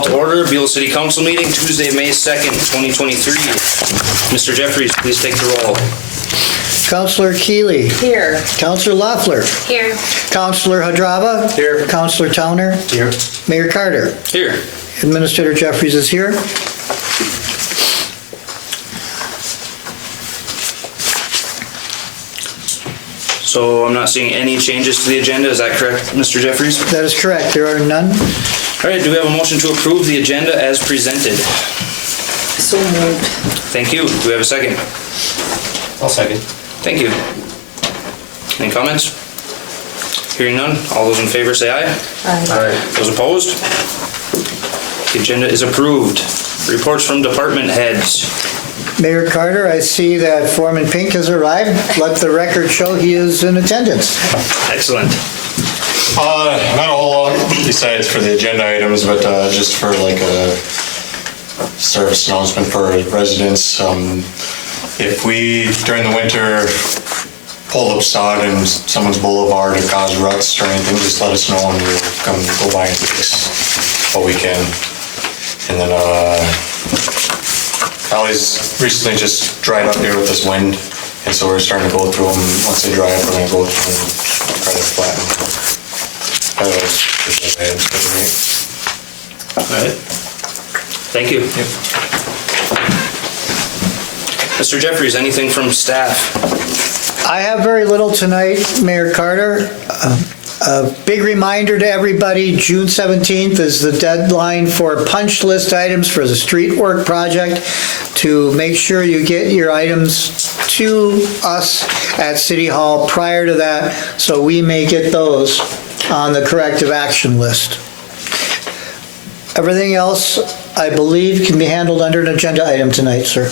Call to order, Buhl City Council meeting, Tuesday, May 2nd, 2023. Mr. Jeffries, please take the roll. Councillor Keeley. Here. Councillor Loeffler. Here. Councillor Hadrava. Here. Councillor Towner. Here. Mayor Carter. Here. Administrator Jeffries is here. So I'm not seeing any changes to the agenda, is that correct, Mr. Jeffries? That is correct. There are none. All right, do we have a motion to approve the agenda as presented? So moved. Thank you. Do we have a second? I'll second. Thank you. Any comments? Hearing none, all those in favor say aye. Aye. Those opposed? The agenda is approved. Reports from department heads. Mayor Carter, I see that Foreman Pink has arrived. Let the record show he is in attendance. Excellent. Not a whole lot besides for the agenda items, but just for like a service announcement for residents. If we, during the winter, pull up sod in someone's boulevard or cause ruts or anything, just let us know and we'll come go by and fix what we can. And then alleys recently just dried up here with this wind, and so we're starting to go through them. Once they dry up, we're going to go through them and try to flatten them. All right. Thank you. Yep. Mr. Jeffries, anything from staff? I have very little tonight, Mayor Carter. A big reminder to everybody, June 17th is the deadline for punch list items for the street work project. To make sure you get your items to us at City Hall prior to that, so we may get those on the corrective action list. Everything else, I believe, can be handled under an agenda item tonight, sir.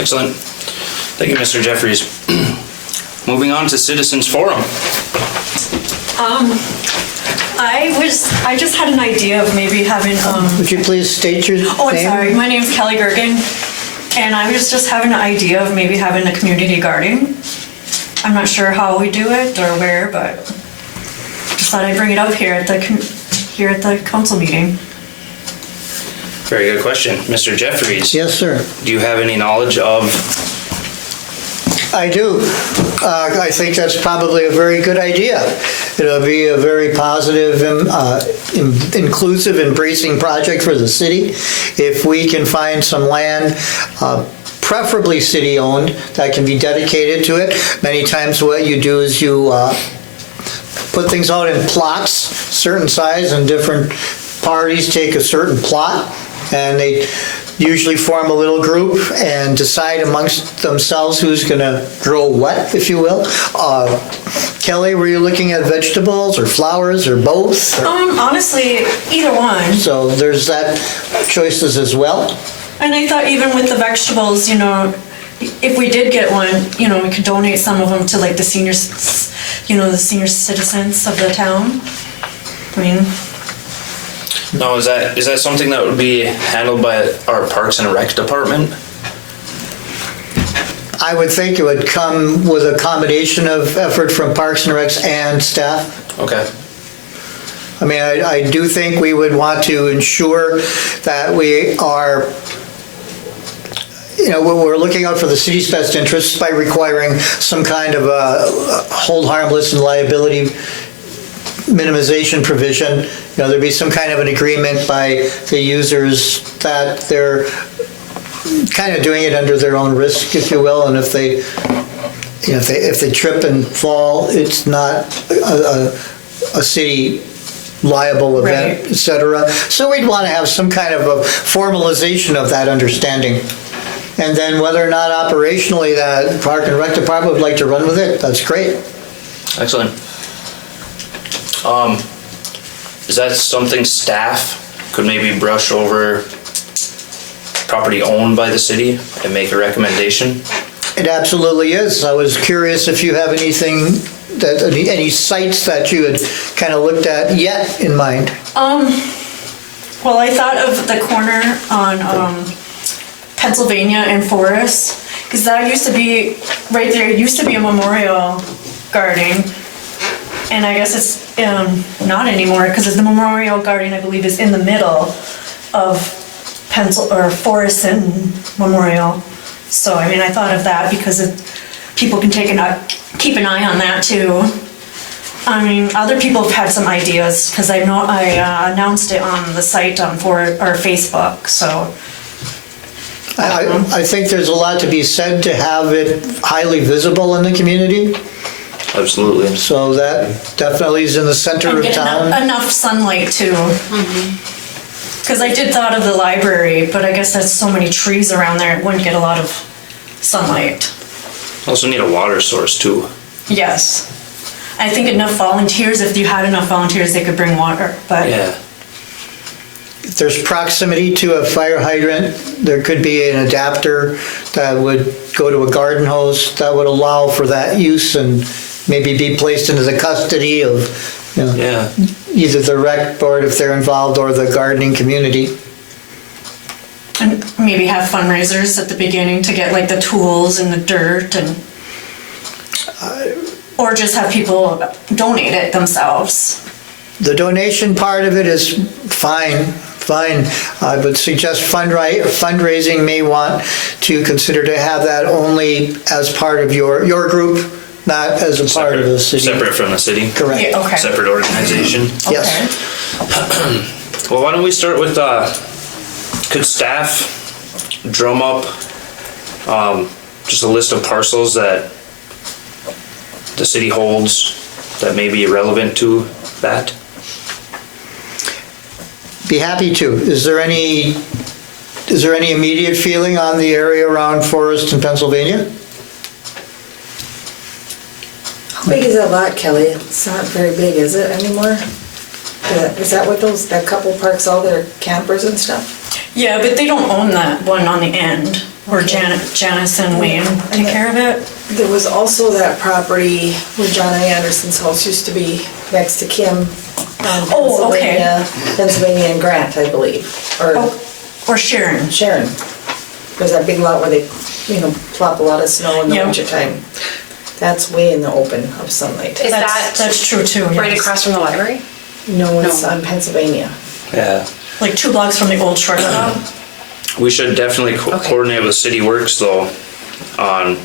Excellent. Thank you, Mr. Jeffries. Moving on to Citizens Forum. I just had an idea of maybe having Would you please state your name? Oh, I'm sorry. My name's Kelly Gergen, and I was just having an idea of maybe having a community garden. I'm not sure how we do it or where, but just thought I'd bring it up here at the council meeting. Very good question. Mr. Jeffries, Yes, sir. do you have any knowledge of? I do. I think that's probably a very good idea. It'll be a very positive, inclusive, embracing project for the city. If we can find some land, preferably city-owned, that can be dedicated to it. Many times what you do is you put things out in plots, certain size, and different parties take a certain plot, and they usually form a little group and decide amongst themselves who's going to grow what, if you will. Kelly, were you looking at vegetables or flowers or both? Honestly, either one. So there's that choices as well. And I thought even with the vegetables, if we did get one, we could donate some of them to like the seniors, the senior citizens of the town. I mean. No, is that something that would be handled by our Parks and Rec department? I would think it would come with a combination of effort from Parks and Recs and staff. Okay. I mean, I do think we would want to ensure that we are, we're looking out for the city's best interests by requiring some kind of a hold harmless and liability minimization provision. There'd be some kind of an agreement by the users that they're kind of doing it under their own risk, if you will, and if they trip and fall, it's not a city liable event, right, et cetera. So we'd want to have some kind of a formalization of that understanding. And then whether or not operationally that Park and Rec department would like to run with it, that's great. Excellent. Is that something staff could maybe brush over property owned by the city and make a recommendation? It absolutely is. I was curious if you have anything any sites that you had kind of looked at yet in mind. Well, I thought of the corner on Pennsylvania and Forest, because that used to be right there. It used to be a memorial garden. And I guess it's not anymore because the memorial garden, I believe, is in the middle. of pencil or forests and memorial. So, I mean, I thought of that because people can keep an eye on that too. I mean, other people have had some ideas because I know I announced it on the site on our Facebook. So I think there's a lot to be said to have it highly visible in the community. Absolutely. So that definitely is in the center and of get town. enough sunlight too. Because I did thought of the library, but I guess there's so many trees around there, it wouldn't get a lot of sunlight. Also need a water source too. Yes. I think enough volunteers, if you had enough volunteers, they could bring water, but. Yeah. If there's proximity to a fire hydrant, there could be an adapter that would go to a garden hose that would allow for that use and maybe be placed into the custody of, you know, Yeah. either the rec board if they're involved or the gardening community. And maybe have fundraisers at the beginning to get like the tools and the dirt and. Or just have people donate it themselves. The donation part of it is fine. I would suggest fundraising may want to consider to have that only as part of your group, not as a part of the city. Separate from the city. Correct. Yeah, okay. Separate organization. Yes. Okay. Well, why don't we start with, could staff drum up just a list of parcels that the city holds that may be relevant to that? Be happy to. Is there any immediate feeling on the area around Forest in Pennsylvania? How big is that lot, Kelly? It's not very big, is it, anymore? Is that what that couple parks all their campers and stuff? Yeah, but they don't own that one on the end where Janice and Wayne take care of it. There was also that property where John and Anderson's house used to be next to Kim on Oh, okay. Pennsylvania and Grant, I believe, or Or Sharon. Sharon. There's that big lot where they, plop a lot of snow in the Yeah. wintertime. That's way in the open of sunlight. Is that That's true too. right yes. across from the library? No, it's No. on Pennsylvania. Yeah. Like 2 blocks from the old shortcut. We should definitely Okay. coordinate with City Works though on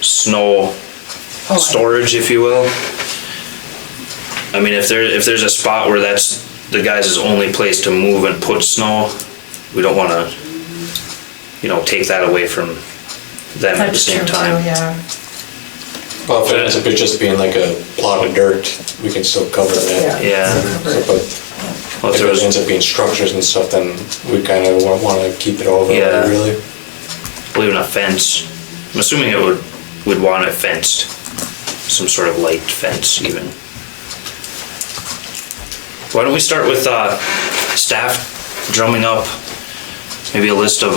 snow storage, if you will. I mean, if there's a spot where that's the guys' only place to move and put snow, we don't want to, take that away from them at the That's same true too, time. yeah. Well, if it ends up just being like a plot of dirt, we can still cover that. Yeah. But Well, if if there it was, ends up being structures and stuff, then we kind of want to keep it over, Yeah. really. even a fence, I'm assuming it would want it fenced, some sort of light fence even. Why don't we start with staff drumming up maybe a list of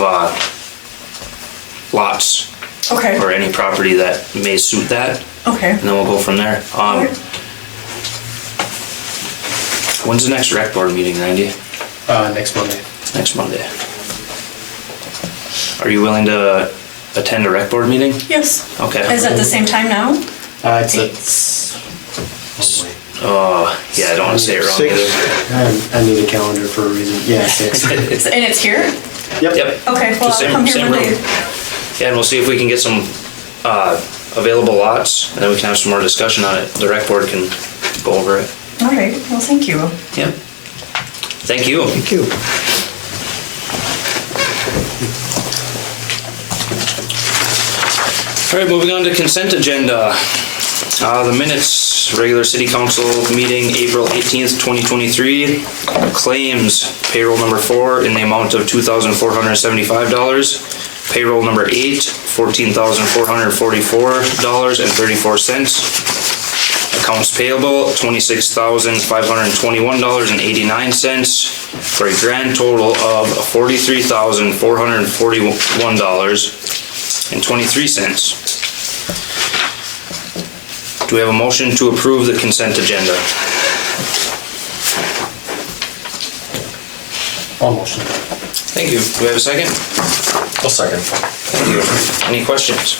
lots Okay. or any property that may suit that, Okay. and then we'll go from there. Alright. When's the next rec board meeting, Randy? Next Monday. Next Monday. Are you willing to attend a rec board meeting? Yes. Okay. Is it the same time now? Oh, yeah, I don't want to say it wrong 6. either. I need a calendar for a reason. Yeah, 6. And it's here? Yep. Okay, well, So I'll come here same Monday. room. Yeah, and we'll see if we can get some available lots, and then we can have some more discussion on it. The rec board can go over it. All right, well, thank you. Yep. Thank you. Thank you. All right, moving on to consent agenda. The minutes, regular city council meeting, April 18th, 2023. Claims, payroll number 4 in the amount of $2,475. Payroll number 8, $14,444.34. Accounts payable, $26,521.89, for a grand total of $43,441.23. Do we have a motion to approve the consent agenda? All motion. Thank you. Do we have a second? I'll second. Thank you. Any questions?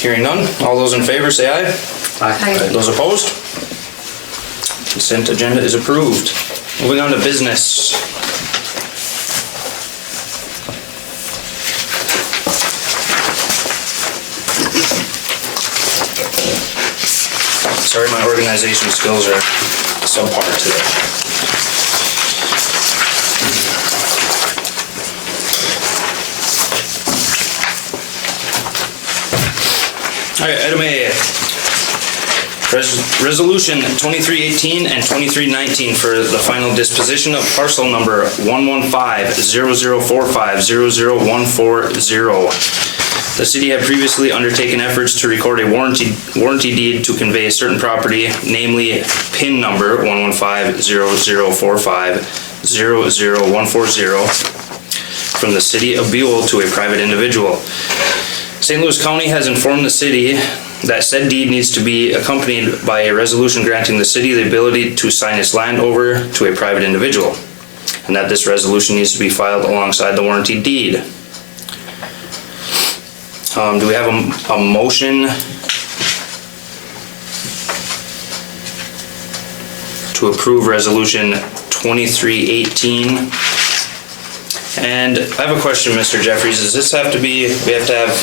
Hearing none, all those in favor say aye. Aye. Those opposed? Consent agenda is approved. Moving on to business. Sorry, my organization skills are subpar today. All right, item A. Resolution 2318 and 2319 for the final disposition of parcel number 115-0045-00140. The city had previously undertaken efforts to record a warranty deed to convey a certain property, namely PIN number 115-0045-00140, from the city of Buhl to a private individual. St. Louis County has informed the city that said deed needs to be accompanied by a resolution granting the city the ability to sign its land over to a private individual, and that this resolution needs to be filed alongside the warranty deed. Do we have a motion to approve resolution 2318? And I have a question, Mr. Jeffries. Does this have to be, we have to have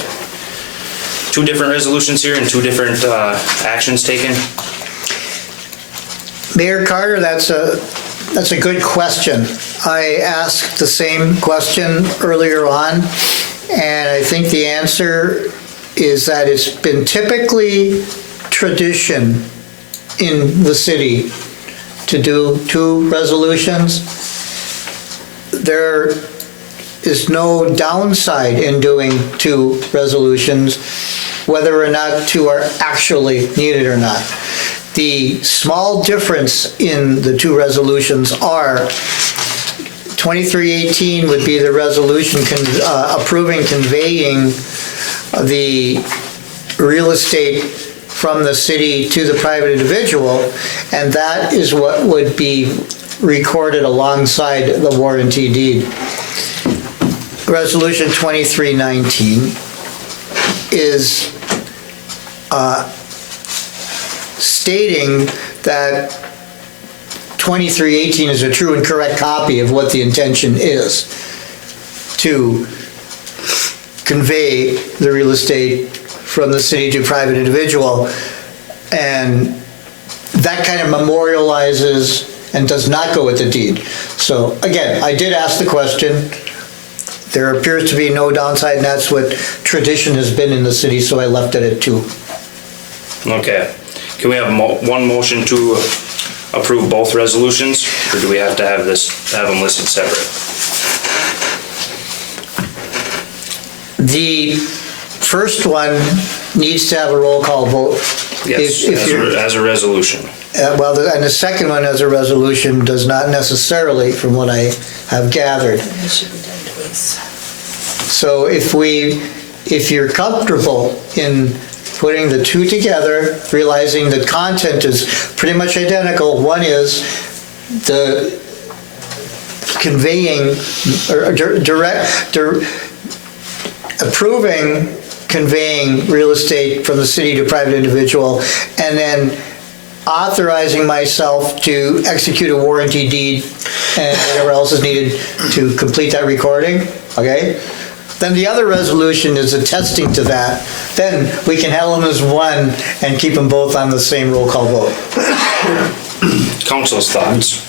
two different resolutions here and two different actions taken? Mayor Carter, that's a good question. I asked the same question earlier on, and I think the answer is that it's been typically tradition in the city to do two resolutions. There is no downside in doing two resolutions, whether or not two are actually needed or not. The small difference in the two resolutions are 2318 would be the resolution approving conveying the real estate from the city to the private individual, and that is what would be recorded alongside the warranty deed. Resolution 2319 is stating that 2318 is a true and correct copy of what the intention is, to convey the real estate from the city to private individual, and that kind of memorializes and does not go with the deed. So again, I did ask the question. There appears to be no downside, and that's what tradition has been in the city, so I left it at two. Okay. Can we have one motion to approve both resolutions, or do we have to have them listed separate? The first one needs to have a roll call vote. Yes, as a resolution. Well, and the second one as a resolution does not necessarily, from what I have gathered. It should be done twice. So if you're comfortable in putting the two together, realizing the content is pretty much identical, one is the conveying or approving conveying real estate from the city to private individual, and then authorizing myself to execute a warranty deed and whatever else is needed to complete that recording, okay? Then the other resolution is attesting to that. Then we can handle them as one and keep them both on the same roll call vote. Council's thoughts.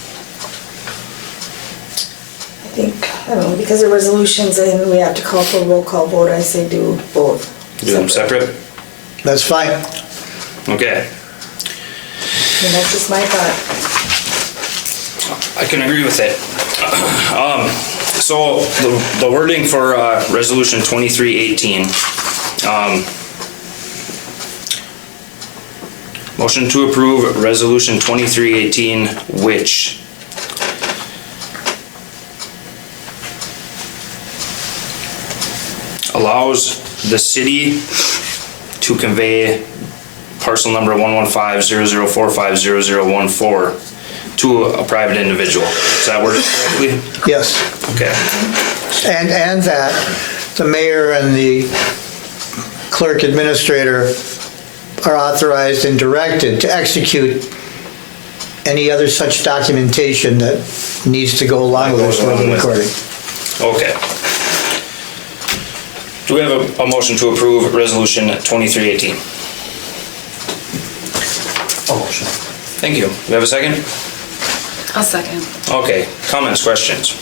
I think, I don't know, because the resolutions and we have to call for a roll call vote, I say do both. Do them separate? That's fine. Okay. And that's just my thought. I can agree with it. So the wording for resolution 2318, motion to approve resolution 2318, which allows the city to convey parcel number 115-0045-0014 to a private individual. Is that worded correctly? Yes. Okay. And that the mayor and the clerk administrator are authorized and directed to execute any other such documentation that needs to go along with this Along with- recording. Okay. Do we have a motion to approve resolution 2318? A motion. Thank you. Do we have a second? I'll second. Okay, comments, questions?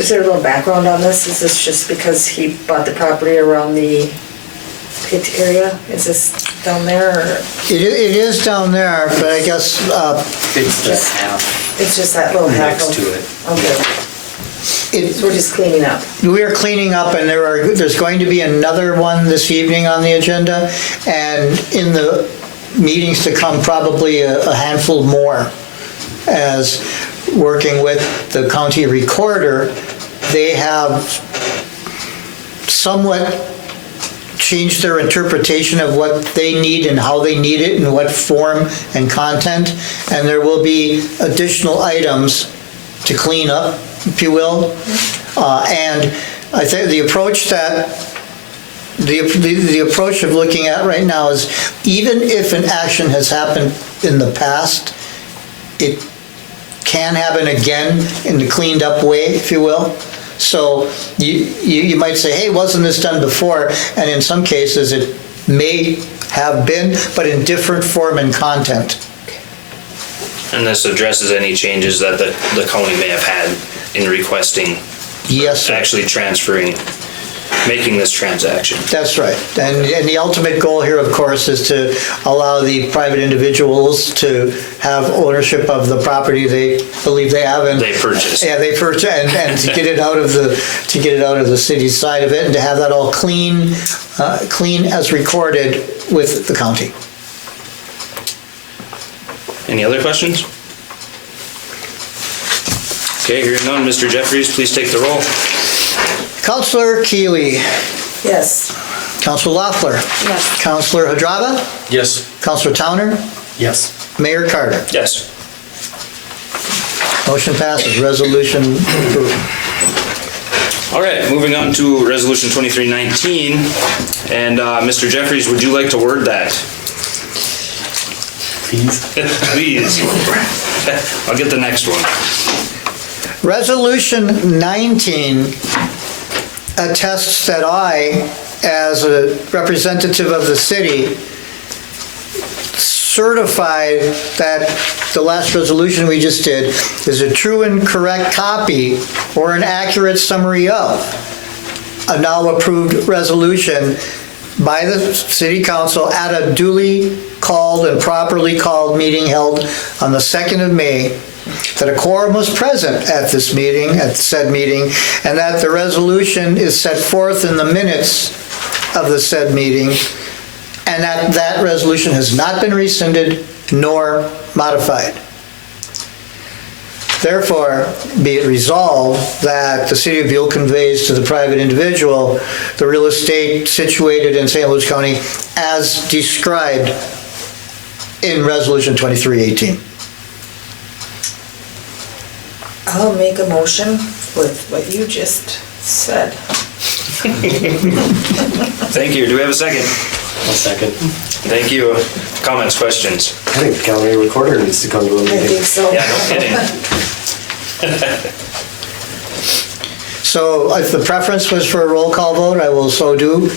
Is there a little background on this? Is this just because he bought the property around the pit area? Is this down there, or It is down there, but I guess, It's the half it's just that little half next of? to it. Okay, so we're just cleaning up. we are cleaning up, and there's going to be another one this evening on the agenda, and in the meetings to come, probably a handful more, as working with the county recorder, they have somewhat changed their interpretation of what they need and how they need it, and what form and content, and there will be additional items to clean up, if you will. And I think the approach of looking at right now is, even if an action has happened in the past, it can happen again in the cleaned up way, if you will. So you might say, hey, wasn't this done before? And in some cases, it may have been, but in different form and content. And this addresses any changes that the county may have had in requesting, Yes, sir. actually transferring, making this transaction. That's right. And the ultimate goal here, of course, is to allow the private individuals to have ownership of the property they believe they have. And They purchased. Yeah, they purchase, and to get it out of the city's side of it, and to have that all clean as recorded with the county. Any other questions? Okay, hearing none, Mr. Jeffries, please take the roll. Councillor Keeley, Yes. Councillor Loeffler, Yes. Councillor Hadrava, Yes. Councillor Towner, Yes. Mayor Carter. Yes. Motion passes. Resolution approved. All right, moving on to resolution 2319. And Mr. Jeffries, would you like to word that? Please. Please. I'll get the next one. Resolution 19 attests that I, as a representative of the city, certified that the last resolution we just did is a true and correct copy or an accurate summary of a now approved resolution by the city council at a duly called and properly called meeting held on the 2nd of May, that a quorum was present at this meeting, at said meeting, and that the resolution is set forth in the minutes of the said meeting, and that that resolution has not been rescinded nor modified. Therefore, be it resolved that the city of Buhl conveys to the private individual the real estate situated in St. Louis County as described in Resolution 2318. I'll make a motion with what you just said. Thank you. Do we have a second? A second. Thank you. Comments, questions? I think the county recorder needs to come to a I meeting. think so. Yeah, no kidding. So if the preference was for a roll call vote, I will so do.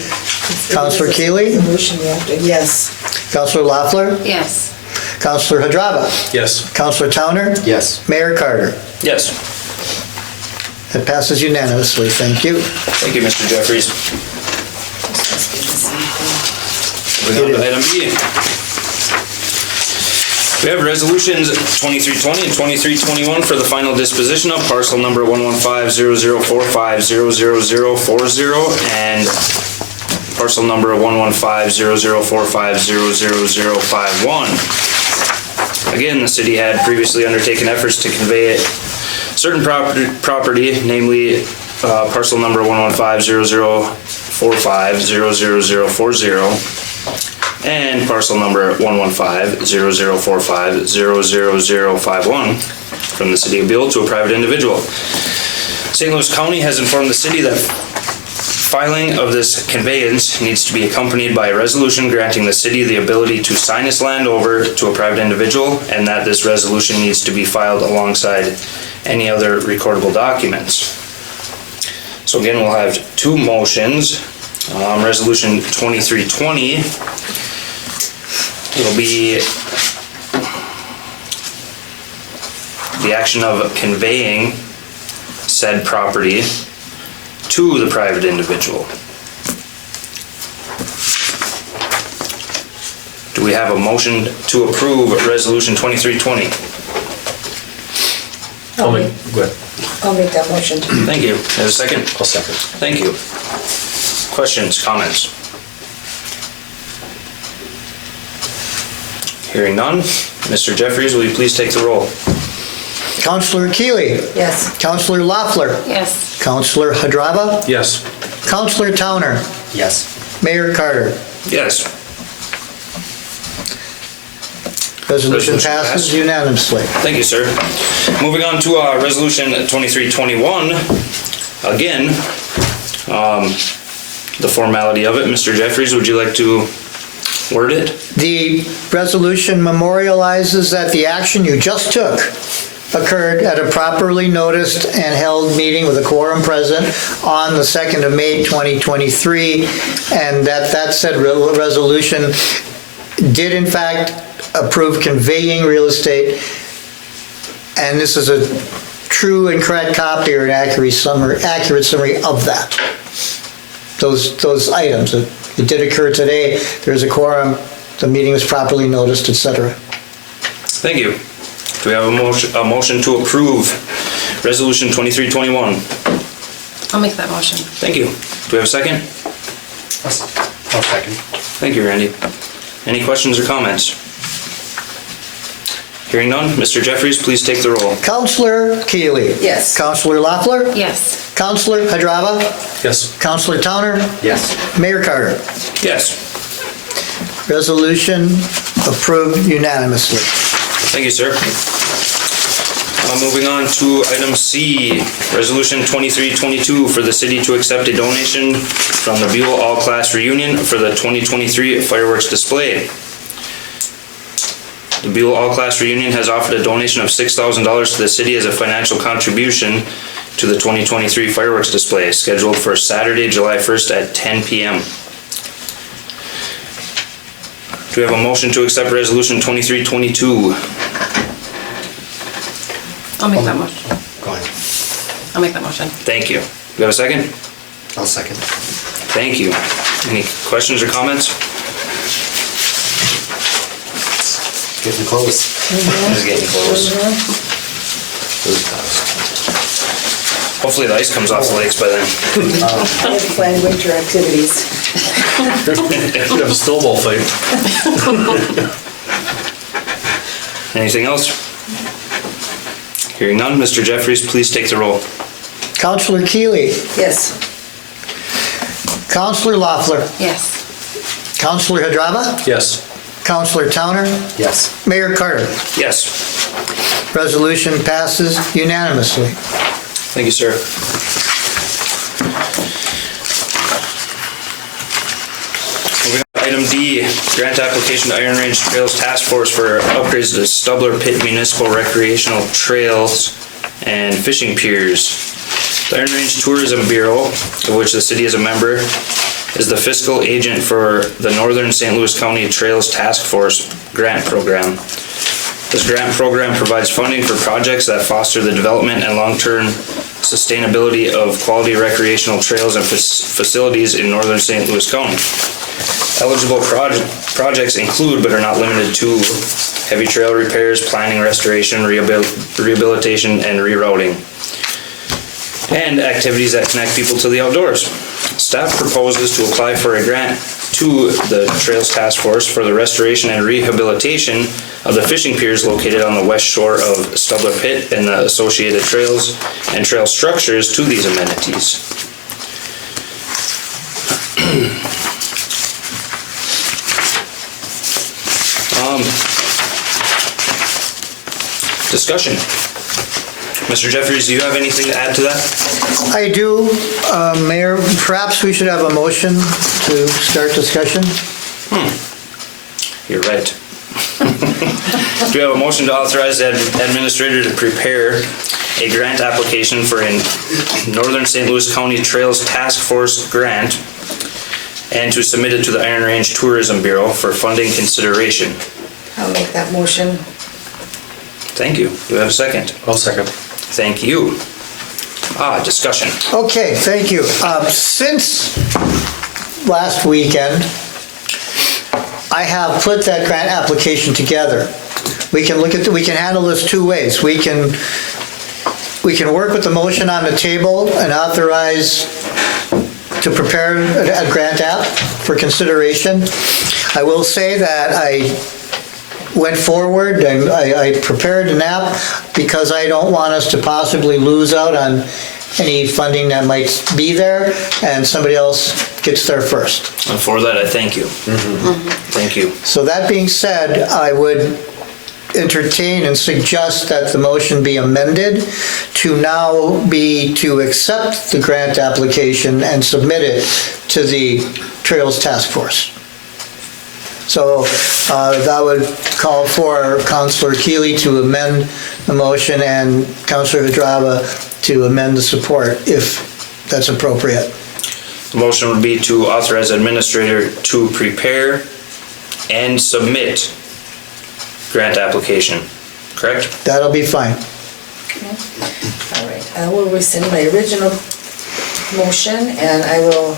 Councillor Keeley, Motion you have to, yes. Councillor Loeffler, Yes. Councillor Hadrava, Yes. Councillor Towner, Yes. Mayor Carter. Yes. That passes unanimously. Thank you. Thank you, Mr. Jeffries. Moving on to item B. We have resolutions 2320 and 2321 for the final disposition of parcel number 115-0045-00040 and parcel number 115-0045-00051. Again, the city had previously undertaken efforts to convey certain property, namely parcel number 115-0045-00040 and parcel number 115-0045-00051 from the city of Buhl to a private individual. St. Louis County has informed the city that Filing of this conveyance needs to be accompanied by a resolution granting the city the ability to sign its land over to a private individual, and that this resolution needs to be filed alongside any other recordable documents. So again, we'll have two motions. Resolution 2320 will be the action of conveying said property to the private individual. Do we have a motion to approve Resolution 2320? Go ahead. I'll make that motion. Thank you. Have a second? I'll second. Thank you. Questions, comments? Hearing none. Mr. Jeffries, will you please take the roll? Counselor Keeley. Yes. Counselor Loeffler. Yes. Counselor Hadrava. Yes. Counselor Towner. Yes. Mayor Carter. Yes. Resolution Resolution passes passed. unanimously. Thank you, sir. Moving on to Resolution 2321. Again, the formality of it. Mr. Jeffries, would you like to word it? The resolution memorializes that the action you just took occurred at a properly noticed and held meeting with a quorum present on the 2nd of May 2023, and that said resolution did in fact approve conveying real estate, and this is a true and correct copy or an accurate summary of that. Those items, it did occur today, there's a quorum, the meeting was properly noticed, etc. Thank you. Do we have a motion to approve Resolution 2321? I'll make that motion. Thank you. Do we have a second? I'll second. Thank you, Randy. Any questions or comments? Hearing none, Mr. Jeffries, please take the roll. Counselor Keeley. Yes. Counselor Loeffler. Yes. Counselor Hadrava. Yes. Counselor Towner. Yes. Mayor Carter. Yes. Resolution approved unanimously. Thank you, sir. Moving on to item C, Resolution 2322 for the city to accept a donation from the Buhl All-Class Reunion for the 2023 fireworks display. The Buhl All-Class Reunion has offered a donation of $6,000 to the city as a financial contribution to the 2023 fireworks display, scheduled for Saturday, July 1st at 10 p.m. Do we have a motion to accept Resolution 2322? I'll make that motion. Go ahead. I'll make that motion. Thank you. Do we have a second? I'll second. Thank you. Any questions or comments? Getting close. Just getting close. Hopefully the ice comes off the lakes by then. I have planned winter activities. Could have a snowball fight. Anything else? Hearing none, Mr. Jeffries, please take the roll. Counselor Keeley. Yes. Counselor Loeffler. Yes. Counselor Hadrava. Yes. Counselor Towner. Yes. Mayor Carter. Yes. Resolution passes unanimously. Thank you, sir. Moving on to item D, grant application to Iron Range Trails Task Force for upgrades to Stubler Pit Municipal Recreational Trails and Fishing Piers. The Iron Range Tourism Bureau, of which the city is a member, is the fiscal agent for the Northern St. Louis County Trails Task Force grant program. This grant program provides funding for projects that foster the development and long-term sustainability of quality recreational trails and facilities in Northern St. Louis County. Eligible projects include, but are not limited to, heavy trail repairs, planning, restoration, rehabilitation, and rerouting, and activities that connect people to the outdoors. Staff proposes to apply for a grant to the Trails Task Force for the restoration and rehabilitation of the fishing piers located on the west shore of Stubler Pit and the associated trails and trail structures to these amenities. Discussion. Mr. Jeffries, do you have anything to add to that? I do, Mayor, perhaps we should have a motion to start discussion? You're right. Do we have a motion to authorize the administrator to prepare a grant application for a Northern St. Louis County Trails Task Force grant and to submit it to the Iron Range Tourism Bureau for funding consideration? I'll make that motion. Thank you. Do we have a second? I'll second. Thank you. Discussion. Okay, thank you. Since last weekend, I have put that grant application together. We can handle this two ways. We can work with the motion on the table and authorize to prepare a grant app for consideration. I will say that I went forward and I prepared an app because I don't want us to possibly lose out on any funding that might be there and somebody else gets there first. And for that, I thank you. Thank you. So that being said, I would entertain and suggest that the motion be amended to now be to accept the grant application and submit it to the Trails Task Force. So that would call for Councilor Keeley to amend the motion and Councilor Hadrava to amend the support if that's appropriate. The motion would be to authorize administrator to prepare and submit grant application, correct? That'll be fine. All right, I will rescind my original motion and I will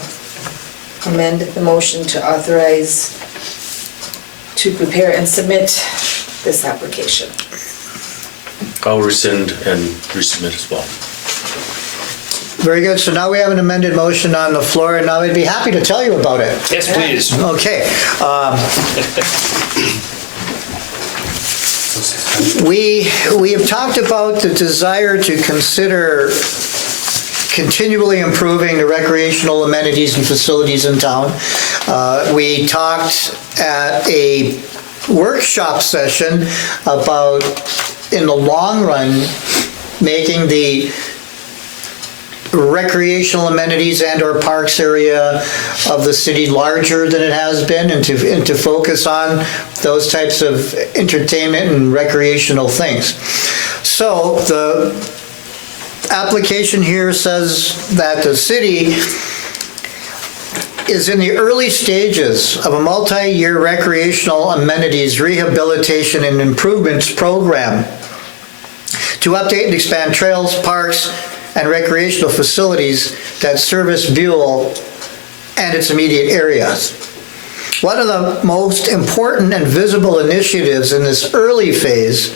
amend the motion to authorize to prepare and submit this application. I'll rescind and resubmit as well. Very good. So now we have an amended motion on the floor and now I'd be happy to tell you about it. Yes, please. Okay. We have talked about the desire to consider continually improving the recreational amenities and facilities in town. We talked at a workshop session about, in the long run, making the recreational amenities and or parks area of the city larger than it has been and to focus on those types of entertainment and recreational things. So the application here says that the city is in the early stages of a multi-year recreational amenities rehabilitation and improvements program to update and expand trails, parks, and recreational facilities that service Buhl and its immediate areas. One of the most important and visible initiatives in this early phase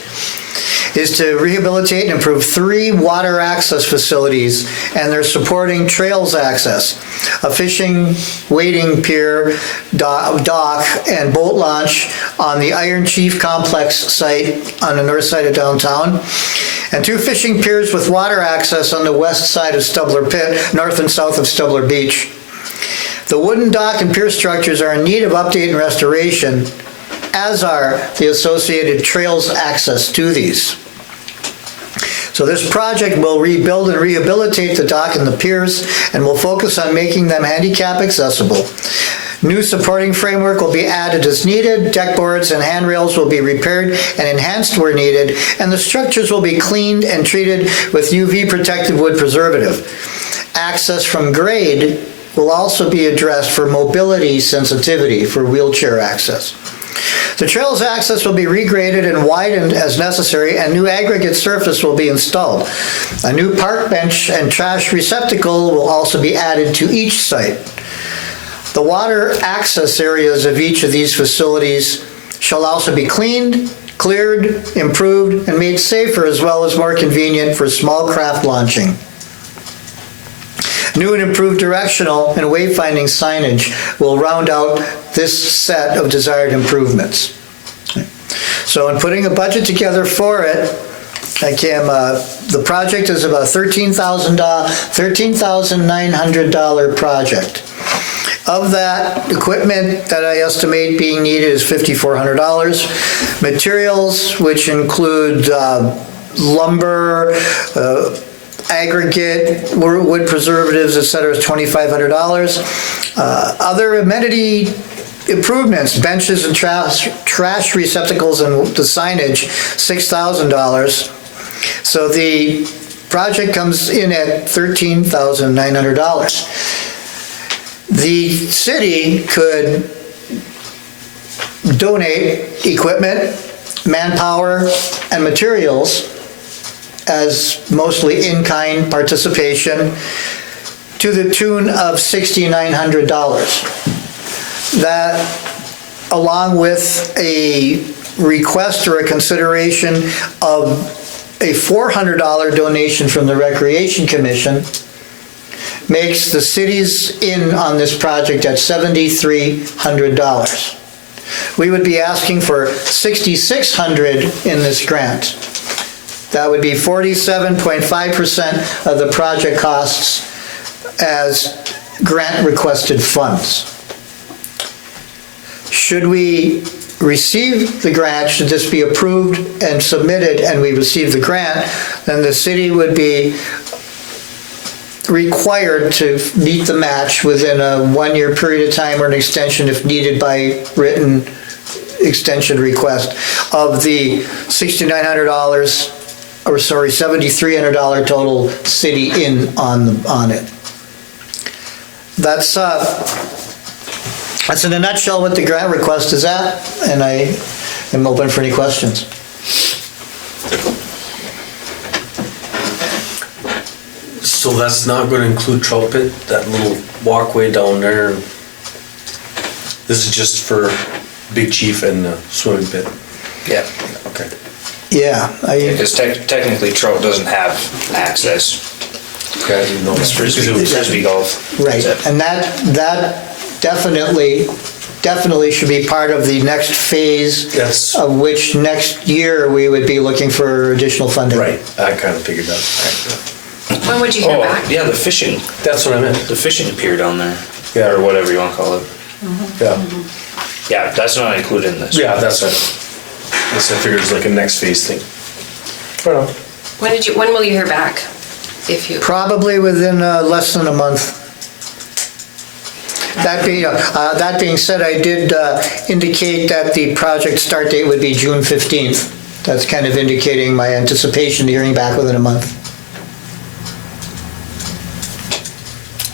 is to rehabilitate and improve 3 water access facilities and their supporting trails access, a fishing wading pier, dock, and boat launch on the Iron Chief Complex site on the north side of downtown, and 2 fishing piers with water access on the west side of Stubbler Pit, north and south of Stubbler Beach. The wooden dock and pier structures are in need of update and restoration, as are the associated trails access to these. So this project will rebuild and rehabilitate the dock and the piers and will focus on making them handicap accessible. New supporting framework will be added as needed, deck boards and handrails will be repaired and enhanced where needed, and the structures will be cleaned and treated with UV protective wood preservative. Access from grade will also be addressed for mobility sensitivity for wheelchair access. The trails access will be regraded and widened as necessary, and new aggregate surface will be installed. A new park bench and trash receptacle will also be added to each site. The water access areas of each of these facilities shall also be cleaned, cleared, improved, and made safer as well as more convenient for small craft launching. New and improved directional and wayfinding signage will round out this set of desired improvements. So in putting a budget together for it, the project is about $13,900 project. Of that, equipment that I estimate being needed is $5,400. Materials, which include lumber, aggregate, wood preservatives, et cetera, is $2,500. Other amenity improvements, benches and trash receptacles and the signage, $6,000. So the project comes in at $13,900. The city could donate equipment, manpower, and materials as mostly in-kind participation to the tune of $6,900. That, along with a request or a consideration of a $400 donation from the Recreation Commission, makes the city's in on this project at $7,300. We would be asking for $6,600 in this grant. That would be 47.5% of the project costs as grant requested funds. Should we receive the grant, should this be approved and submitted and we receive the grant, then the city would be required to meet the match within a 1-year period of time or an extension if needed by written extension request of the $6,900, or sorry, $7,300 total city in on it. That's in a nutshell what the grant request is at, and I am open for any questions. So that's not going to include trout pit, that little walkway down there? This is just for Big Chief and the swimming pit? Yeah. Okay. Yeah, Because technically trout doesn't have access. Okay, I didn't know It's that. frisbee golf. right, That's it. and that definitely should be part of the next phase, Yes. of which next year we would be looking for additional funding. Right, I kind of figured that. When would you hear Oh, back? yeah, the fishing That's what I meant. pier down there. Yeah. Or whatever you want to call it. Yeah, Yeah, that's not included in this. yeah, that's it. I figured it's like a next phase thing. Right on. When will you hear back? If you, Probably within less than a month. That being said, I did indicate that the project start date would be June 15th. That's kind of indicating my anticipation of hearing back within a month.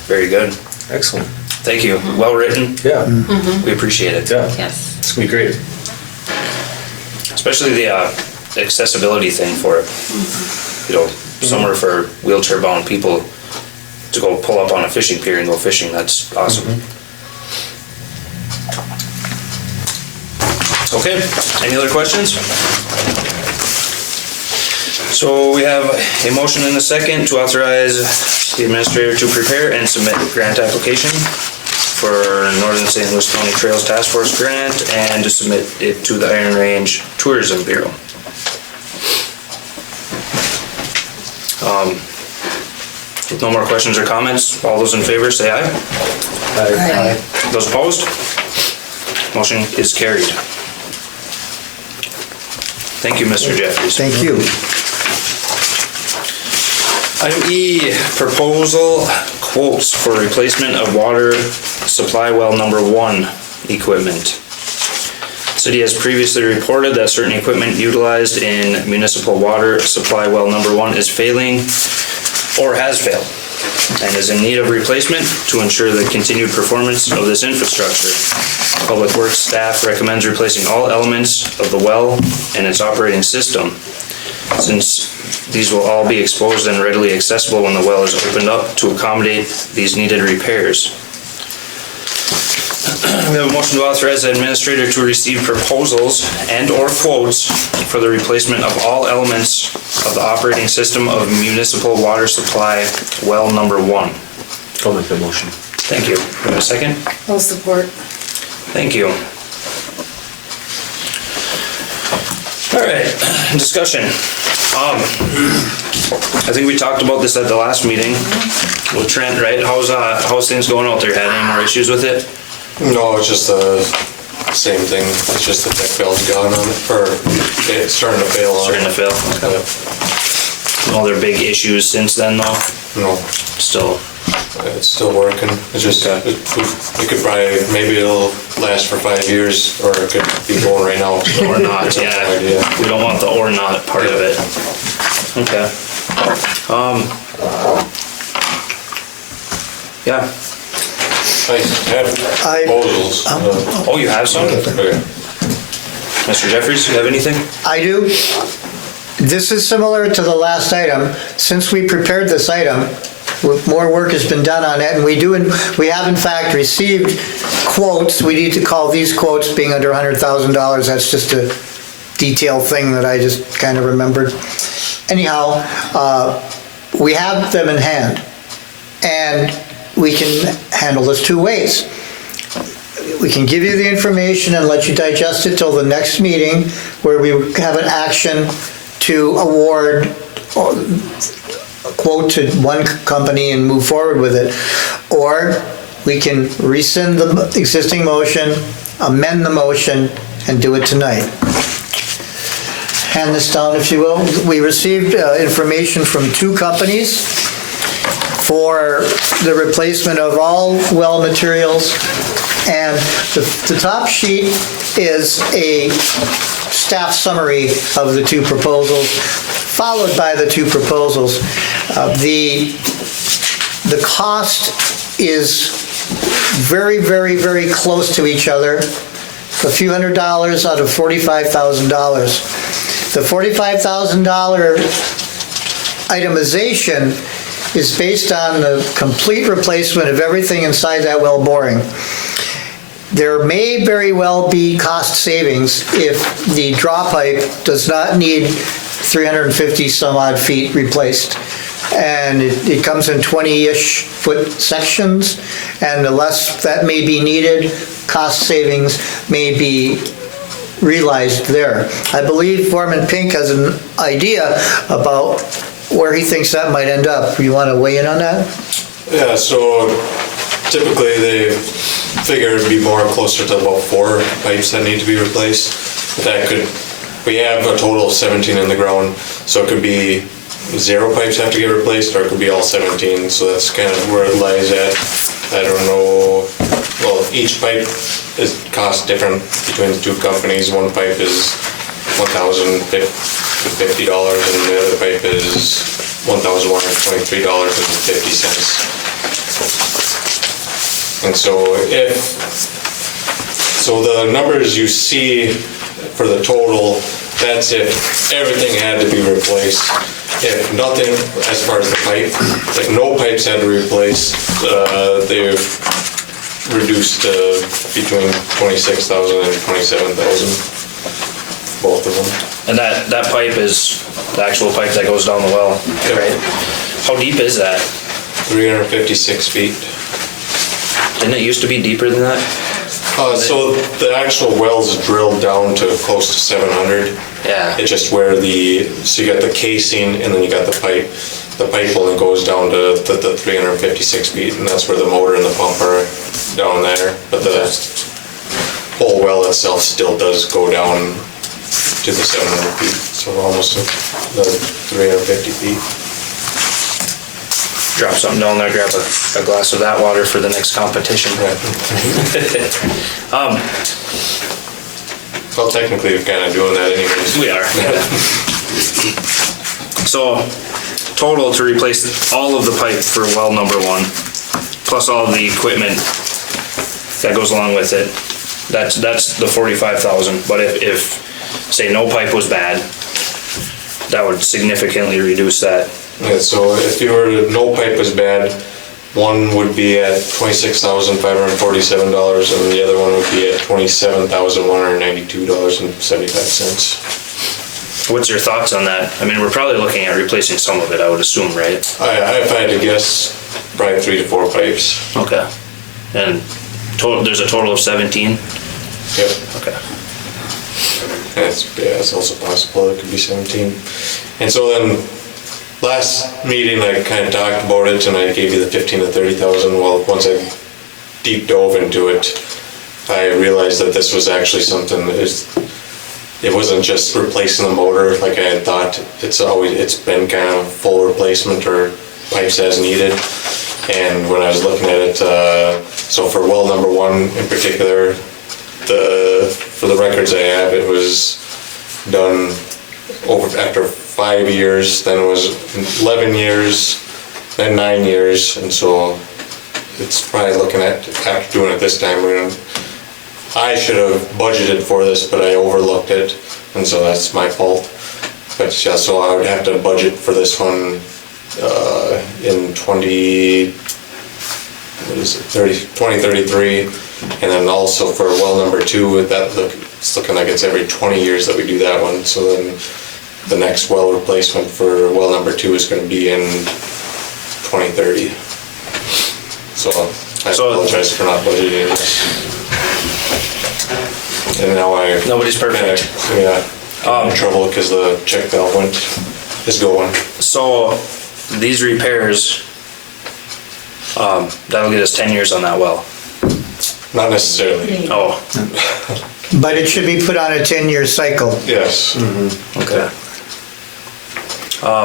Very good. Excellent. Thank you. Well written. Yeah, We appreciate it. yeah. yes. It's gonna be great. Especially the accessibility thing for it. You know, somewhere for wheelchair bound people to go pull up on a fishing pier and go fishing. That's awesome. Okay, any other questions? So we have a motion and a second to authorize the administrator to prepare and submit grant application for Northern St. Louis County Trails Task Force grant and to submit it to the Iron Range Tourism Bureau. With no more questions or comments, all those in favor say aye. Aye. Those opposed? Motion is carried. Thank you, Mr. Jeffries. Thank you. Item E, proposal quotes for replacement of water supply well number 1 equipment. City has previously reported that certain equipment utilized in municipal water supply well number 1 is failing or has failed and is in need of replacement to ensure the continued performance of this infrastructure. Public Works staff recommends replacing all elements of the well and its operating system, since these will all be exposed and readily accessible when the well is opened up to accommodate these needed repairs. We have a motion to authorize the administrator to receive proposals and/or quotes for the replacement of all elements of the operating system of municipal water supply well number 1. I'll make the motion. Thank you. We have a second? I'll support. Thank you. All right, discussion. I think we talked about this at the last meeting with Trent, right? How's things going out there? Had any more issues with it? No, it's just Same thing, it's just the deck valve's gone on it, or it's starting to fail on Starting to it. fail. Okay. All their big issues since then though? No, Still, it's still working. It's just, Okay. it could probably, maybe it'll last for 5 years, or it could be going right now. or not, No yeah. idea. We don't want the or not part of it. Okay. Yeah. I have proposals. Oh, you have some? Okay. Mr. Jeffries, you have anything? I do. This is similar to the last item. Since we prepared this item, more work has been done on it, and we have in fact received quotes. We need to call these quotes, being under $100,000, that's just a detailed thing that I just kind of remembered. Anyhow, we have them in hand, and we can handle this two ways. We can give you the information and let you digest it till the next meeting, where we have an action to award a quote to one company and move forward with it. Or we can rescind the existing motion, amend the motion, and do it tonight. Hand this down, if you will. We received information from two companies for the replacement of all well materials. And the top sheet is a staff summary of the two proposals, followed by the two proposals. The cost is very, very, very close to each other. A few $100s out of $45,000. The $45,000 itemization is based on the complete replacement of everything inside that well boring. There may very well be cost savings if the draw pipe does not need 350 some odd feet replaced. And it comes in 20-ish foot sections, and the less that may be needed, cost savings may be realized there. I believe Foreman Pink has an idea about where he thinks that might end up. You want to weigh in on that? Yeah, so typically they figure it'd be more closer to about 4 pipes that need to be replaced. That could, we have a total of 17 in the ground, so it could be 0 pipes have to get replaced, or it could be all 17, so that's kind of where it lies at. I don't know, well, each pipe costs different between the two companies. One pipe is $1,050 and the other pipe is $1,123.50. And so the numbers you see for the total, that's if everything had to be replaced. If nothing, as far as the pipe, if no pipes had to be replaced, they've reduced between $26,000 and $27,000, both of them. And that pipe is the actual pipe that goes down the well, right? How deep is that? 356 feet. Didn't it used to be deeper than that? So the actual well's drilled down to close to 700. Yeah. It's just where so you got the casing and then you got the pipe. The pipe only goes down to the 356 feet, and that's where the motor and the pump are down there. But the whole well itself still does go down to the 700 feet, so almost the 350 feet. Drop something down there, grab a glass of that water for the next competition. Well, technically, we're kind of doing that anyways. We are. So, total to replace all of the pipe for well number 1, plus all of the equipment that goes along with it, that's the $45,000. But if say no pipe was bad, that would significantly reduce that. Yeah, so if you were no pipe was bad, one would be at $26,547 and the other one would be at $27,192.75. What's your thoughts on that? I mean, we're probably looking at replacing some of it, I would assume, right? If I had to guess, probably 3 to 4 pipes. Okay. And there's a total of 17? Yep. Okay. It's also possible it could be 17. And so then, last meeting I kind of talked about it and I gave you the 15 to 30,000. Well, once I deep dove into it, I realized that this was actually something that it wasn't just replacing the motor like I had thought. It's been kind of full replacement or pipes as needed. And when I was looking at it, so for well number 1 in particular, for the records I have, it was done after 5 years, then it was 11 years, then 9 years, and so it's probably looking at, after doing it this time, I should have budgeted for this, but I overlooked it, and so that's my fault. But yeah, so I would have to budget for this one in 2033, and then also for well number 2, it's looking like it's every 20 years that we do that one. So then the next well replacement for well number 2 is going to be in 2030. So I apologize for not budgeting this. And now Nobody's perfect. Yeah, I'm in trouble because the check valve is going. So these repairs, that'll get us 10 years on that well. Not necessarily. Oh, But it should be put on a 10-year cycle. Yes. okay.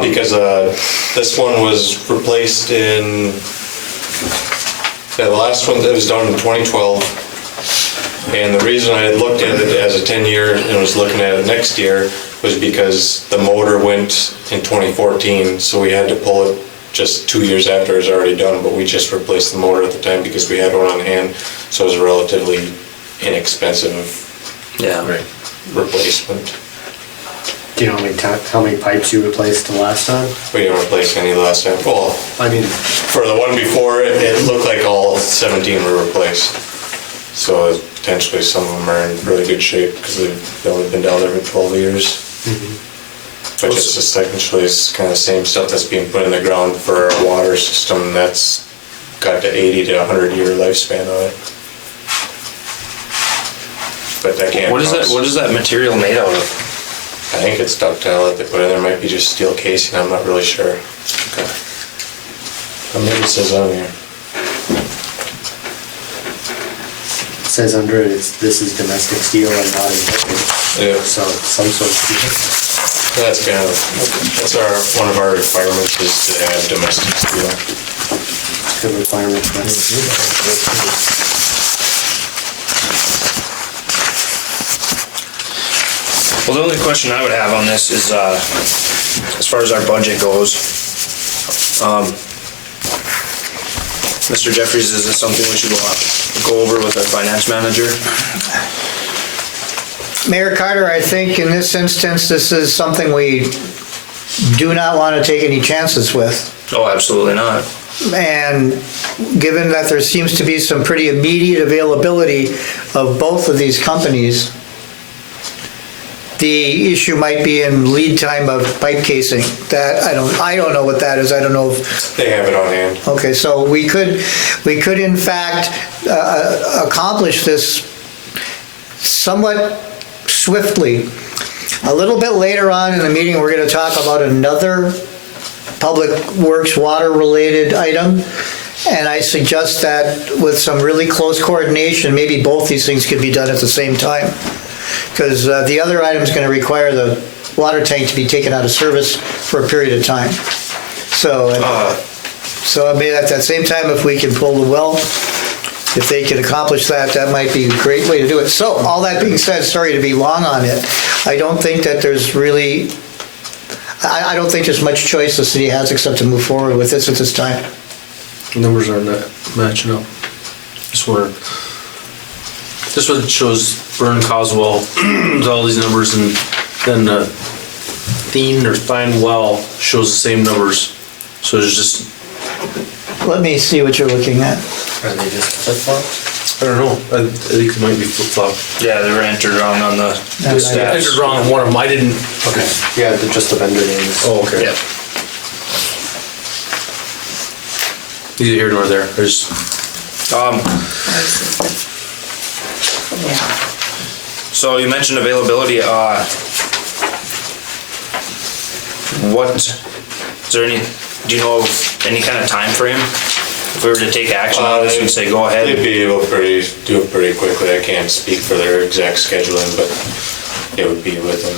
Because this one was replaced in, the last one that was done in 2012. And the reason I had looked at it as a 10-year and was looking at it next year was because the motor went in 2014, so we had to pull it just 2 years after it was already done, but we just replaced the motor at the time because we had one on hand, so it was a relatively inexpensive Yeah. replacement. Do you know how many pipes you replaced the last time? We didn't replace any last time. Well, I mean, for the one before, it looked like all 17 were replaced. So potentially some of them are in really good shape because they've only been down there for 12 years. But it's just essentially it's kind of the same stuff that's being put in the ground for our water system that's got the 80 to 100 year lifespan on it. But I can't. What is that material made out of? I think it's ductile that they put in there. Might be just steel casing. I'm not really sure. Okay. Maybe it says on here. it says under it, this is domestic steel and not imported. Yeah. So some sort of, That's one of our requirements is to have domestic steel. it's a good requirement for us. Well, the only question I would have on this is, as far as our budget goes, Mr. Jeffries, is this something we should go over with our finance manager? Mayor Carter, I think in this instance, this is something we do not want to take any chances with. Oh, absolutely not. And given that there seems to be some pretty immediate availability of both of these companies, the issue might be in lead time of pipe casing. That I don't know what that is. I don't know if They have it on hand. Okay, so we could in fact accomplish this somewhat swiftly. A little bit later on in the meeting, we're going to talk about another public works water related item. And I suggest that with some really close coordination, maybe both these things could be done at the same time. Because the other item is going to require the water tank to be taken out of service for a period of time. So I mean, at that same time, if we can pull the well, if they can accomplish that, that might be a great way to do it. So all that being said, sorry to be long on it, I don't think that there's really, I don't think there's much choice the city has except to move forward with this at this time. The numbers aren't matching up. This one shows Burn Coswell with all these numbers, and then Fine Well shows the same numbers. So there's just, Let me see what you're looking at. Are they just flip-flops? I don't know. I think it might be flip-flop. Yeah, they were entered wrong on the I entered stats. wrong on one of them. I didn't. Okay. Yeah, just the vendor names. Oh, okay. Yep. Neither here nor there. There's. Yeah. So you mentioned availability. What is there any? Do you know of any kind of time frame If we were to take action on this and say go They'd ahead, be able to do it pretty quickly. I can't speak for their exact scheduling, but it would be within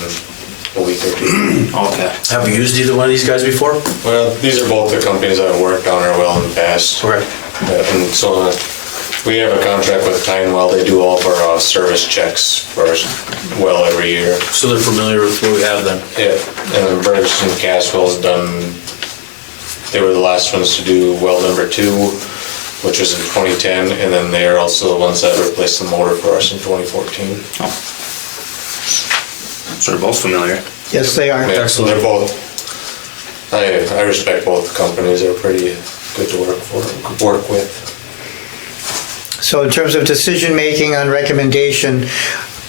a week or two. okay. Have you used either one of these guys before? Well, these are both the companies that have worked on our well in the past. Okay. And so we have a contract with Well. They do all of our service checks for our well every year. So they're familiar with what we have then? Yeah, and Ferguson Caswell's done, they were the last ones to do well number 2, which was in 2010, and then they are also the ones that replaced the motor for us in 2014. So they're both familiar. Yes, they are. Yeah, so they're both, I respect both companies. They're pretty good to work with. So in terms of decision-making on recommendation,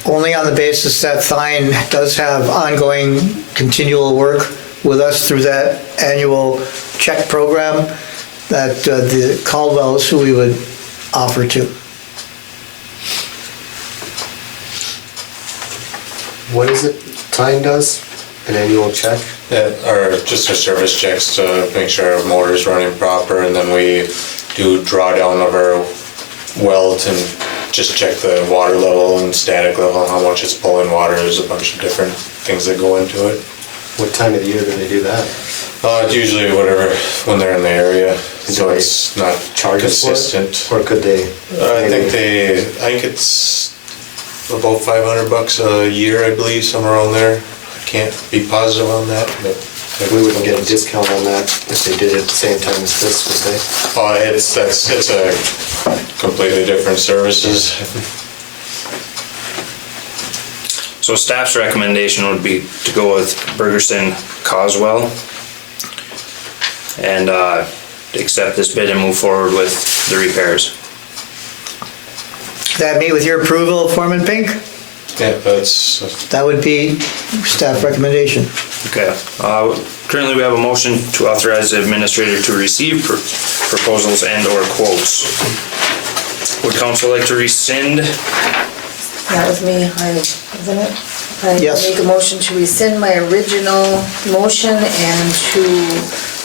only on the basis that Thine does have ongoing continual work with us through that annual check program, that the Caldwell is who we would offer to. What is it Tyne does? An annual check? Yeah, or just our service checks to make sure our motor's running proper, and then we do drawdown of our well to just check the water level and static level, how much it's pulling water. There's a bunch of different things that go into it. What time of the year do they do that? It's usually whatever, when they're in the area, so it's not Charge us for it? consistent. Or could they? I think it's about $500 a year, I believe, somewhere around there. I can't be positive on that, but. We wouldn't get a discount on that if they did it at the same time as this, would they? It's a completely different services. So staff's recommendation would be to go with Bergerson Coswell and accept this bid and move forward with the repairs. That meet with your approval, Foreman Pink? Yeah, that's, That would be staff recommendation. Okay. Currently, we have a motion to authorize the administrator to receive proposals and/or quotes. Would council like to rescind? That was me, wasn't it? Yes. I make a motion to rescind my original motion and to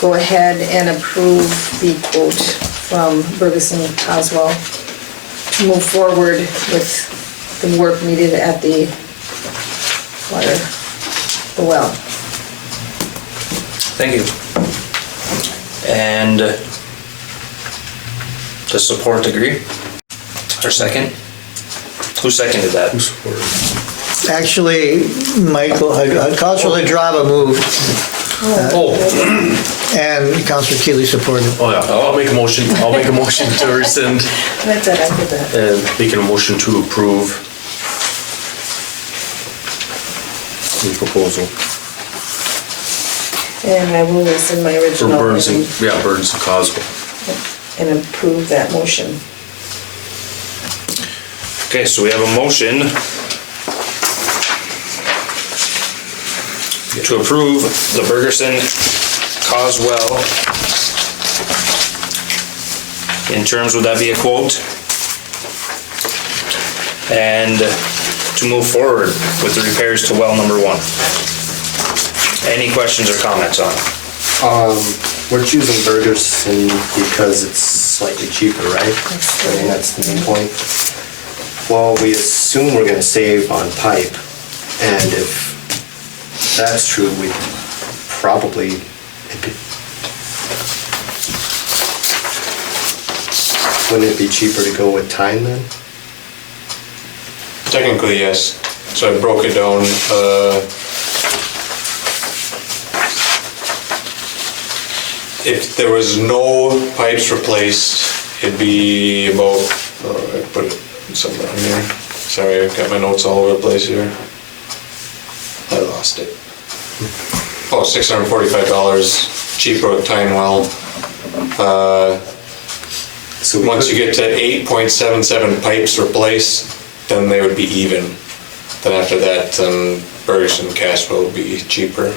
go ahead and approve the quote from Bergeson Coswell to move forward with the work needed at the well. Thank you. And does support agree? Or second? Who seconded that? Actually, Michael, Councilor Hadrava moved, and Councilor Keeley supported. Oh, yeah, I'll make a motion to rescind That's it, I did that. and making a motion to approve the proposal And I will rescind my for original Burns and, motion Burns and Coswell. and approve that motion. Okay, so we have a motion to approve the Bergerson Coswell. In terms, would that be a quote? And to move forward with the repairs to well number 1. Any questions or comments on it? We're choosing Bergerson because it's slightly cheaper, right? I mean, that's the main point. Well, we assume we're gonna save on pipe, and if that's true, we probably, wouldn't it be cheaper to go with Tyne then? technically, yes. So I broke it down, if there was no pipes replaced, it'd be about, I put it somewhere on here. Sorry, I've got my notes all over the place here. I lost it. Oh, $645 cheaper with Tyne well. So we Once could- you get to 8.77 pipes replaced, then they would be even. Then after that, Bergerson Caswell would be cheaper.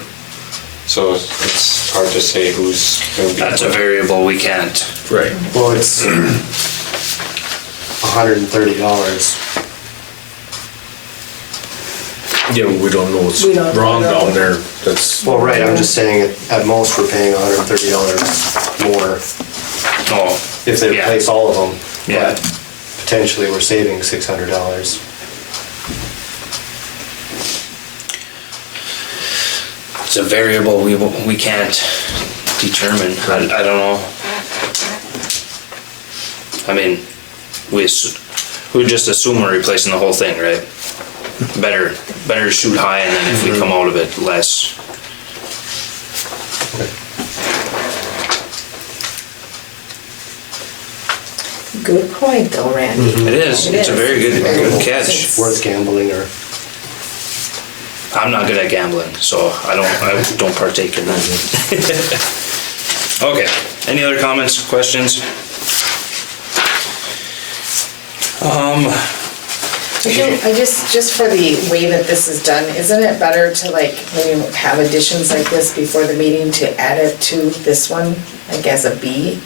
So it's hard to say who's going to be. That's a variable we can't. Right. Well, it's $130. Yeah, we don't know what's We don't wrong know. down there. That's, Well, right, I'm just saying at most we're paying $130 more Oh, if they yeah. replace all of them. Yeah. But potentially, we're saving $600. It's a variable we can't determine. I don't know. I mean, we just assume we're replacing the whole thing, right? Better shoot high, and then if we come out of it less. Good point though, Randy. It is. It's a very good catch. Worth gambling or. I'm not good at gambling, so I don't partake in that. Okay. Any other comments, questions? I just for the way that this is done, isn't it better to like, when you have additions like this before the meeting, to add it to this one, like as a B,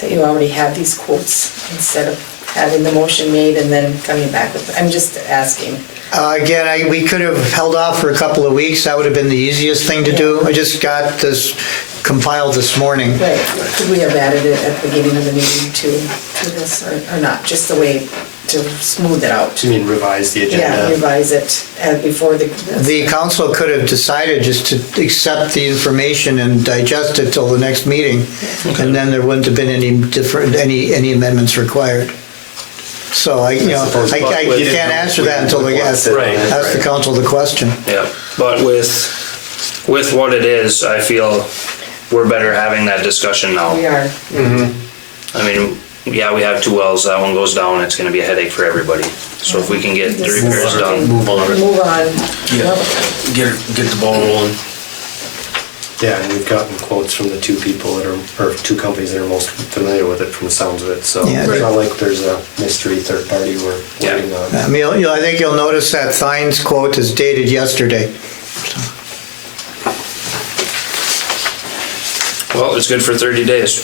that you already have these quotes instead of having the motion made and then coming back with, I'm just asking. Again, we could have held off for a couple of weeks. That would have been the easiest thing to do. I just got this compiled this morning. Right, could we have added it at the beginning of the meeting to this, or not, just the way to smooth it out? You mean revise the agenda? Yeah, revise it before the. The council could have decided just to accept the information and digest it till the next meeting, and then there wouldn't have been any amendments required. So you can't answer that until they ask the council the question. Yeah, but with what it is, I feel we're better having that discussion now. We are. I mean, yeah, we have 2 wells. That one goes down, it's gonna be a headache for everybody. So if we can get the repairs done. Move on. Move on. Yeah. Get the ball rolling. Yeah, and we've gotten quotes from the 2 people that are, or 2 companies that are most familiar with it from the sounds of it. So Yeah. it's not like there's a mystery third party we're Yeah. waiting on. I mean, I think you'll notice that Thines quote is dated yesterday. Well, it's good for 30 days.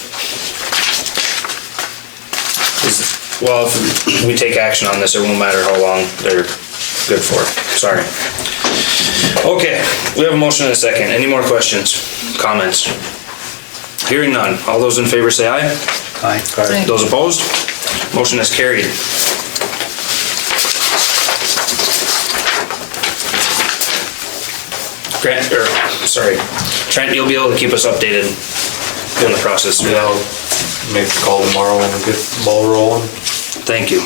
Well, if we take action on this, it won't matter how long they're good for. Sorry. Okay, we have a motion and a second. Any more questions, comments? Hearing none. All those in favor say aye. Aye. Those opposed? Motion is carried. Trent, you'll be able to keep us updated on the process. Yeah, I'll make the call tomorrow and get the ball rolling. Thank you.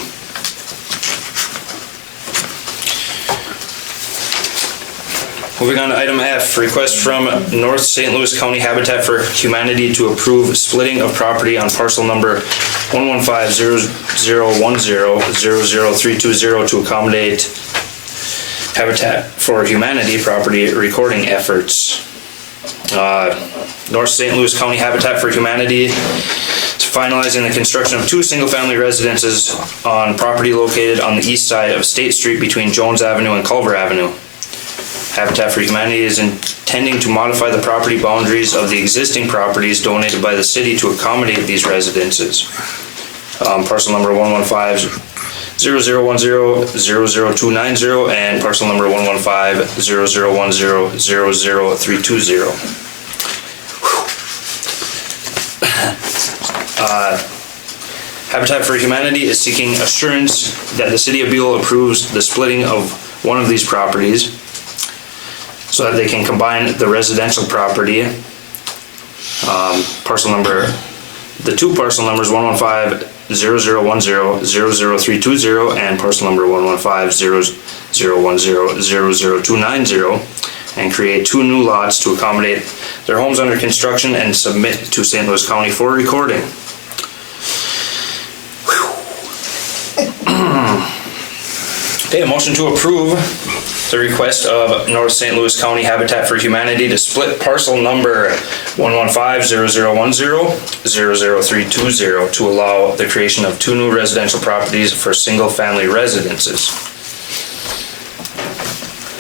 Moving on to item F, request from North St. Louis County Habitat for Humanity to approve splitting of property on parcel number 115-0010-00320 to accommodate Habitat for Humanity property recording efforts. North St. Louis County Habitat for Humanity is finalizing the construction of 2 single-family residences on property located on the east side of State Street between Jones Avenue and Culver Avenue. Habitat for Humanity is intending to modify the property boundaries of the existing properties donated by the city to accommodate these residences. Parcel number 115-0010-00290 and parcel number 115-0010-00320. Habitat for Humanity is seeking assurance that the city of Buhl approves the splitting of one of these properties so that they can combine the residential property, the 2 parcel numbers 115-0010-00320 and parcel number 115-0010-00290 and create 2 new lots to accommodate their homes under construction and submit to St. Louis County for recording. Okay, a motion to approve the request of North St. Louis County Habitat for Humanity to split parcel number 115-0010-00320 to allow the creation of 2 new residential properties for single-family residences.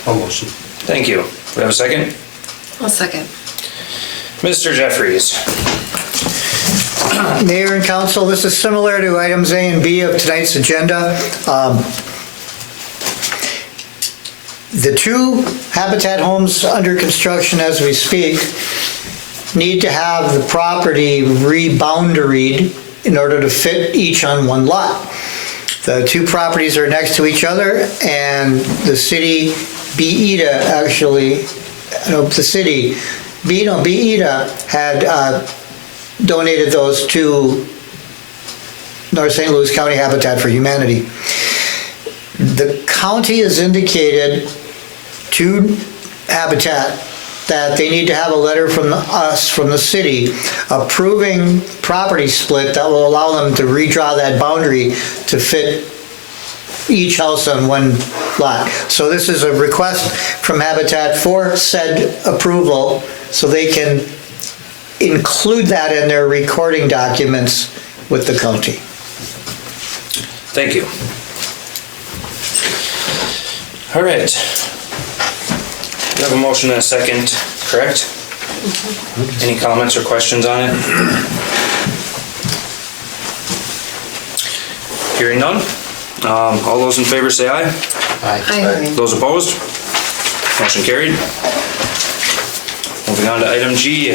A motion. Thank you. We have a second? I'll second. Mr. Jeffries. Mayor and council, this is similar to items A and B of tonight's agenda. The 2 Habitat homes under construction as we speak need to have the property reboundaried in order to fit each on one lot. The two properties are next to each other, and the city, BEDA actually, no, the city, BEDA had donated those to North St. Louis County Habitat for Humanity. The county has indicated to Habitat that they need to have a letter from us, from the city, approving property split that will allow them to redraw that boundary to fit each house on one lot. So this is a request from Habitat for said approval, so they can include that in their recording documents with the county. Thank you. All right. We have a motion and a second, correct? Any comments or questions on it? Hearing none. All those in favor say aye. Aye. Those opposed? Motion carried. Moving on to item G.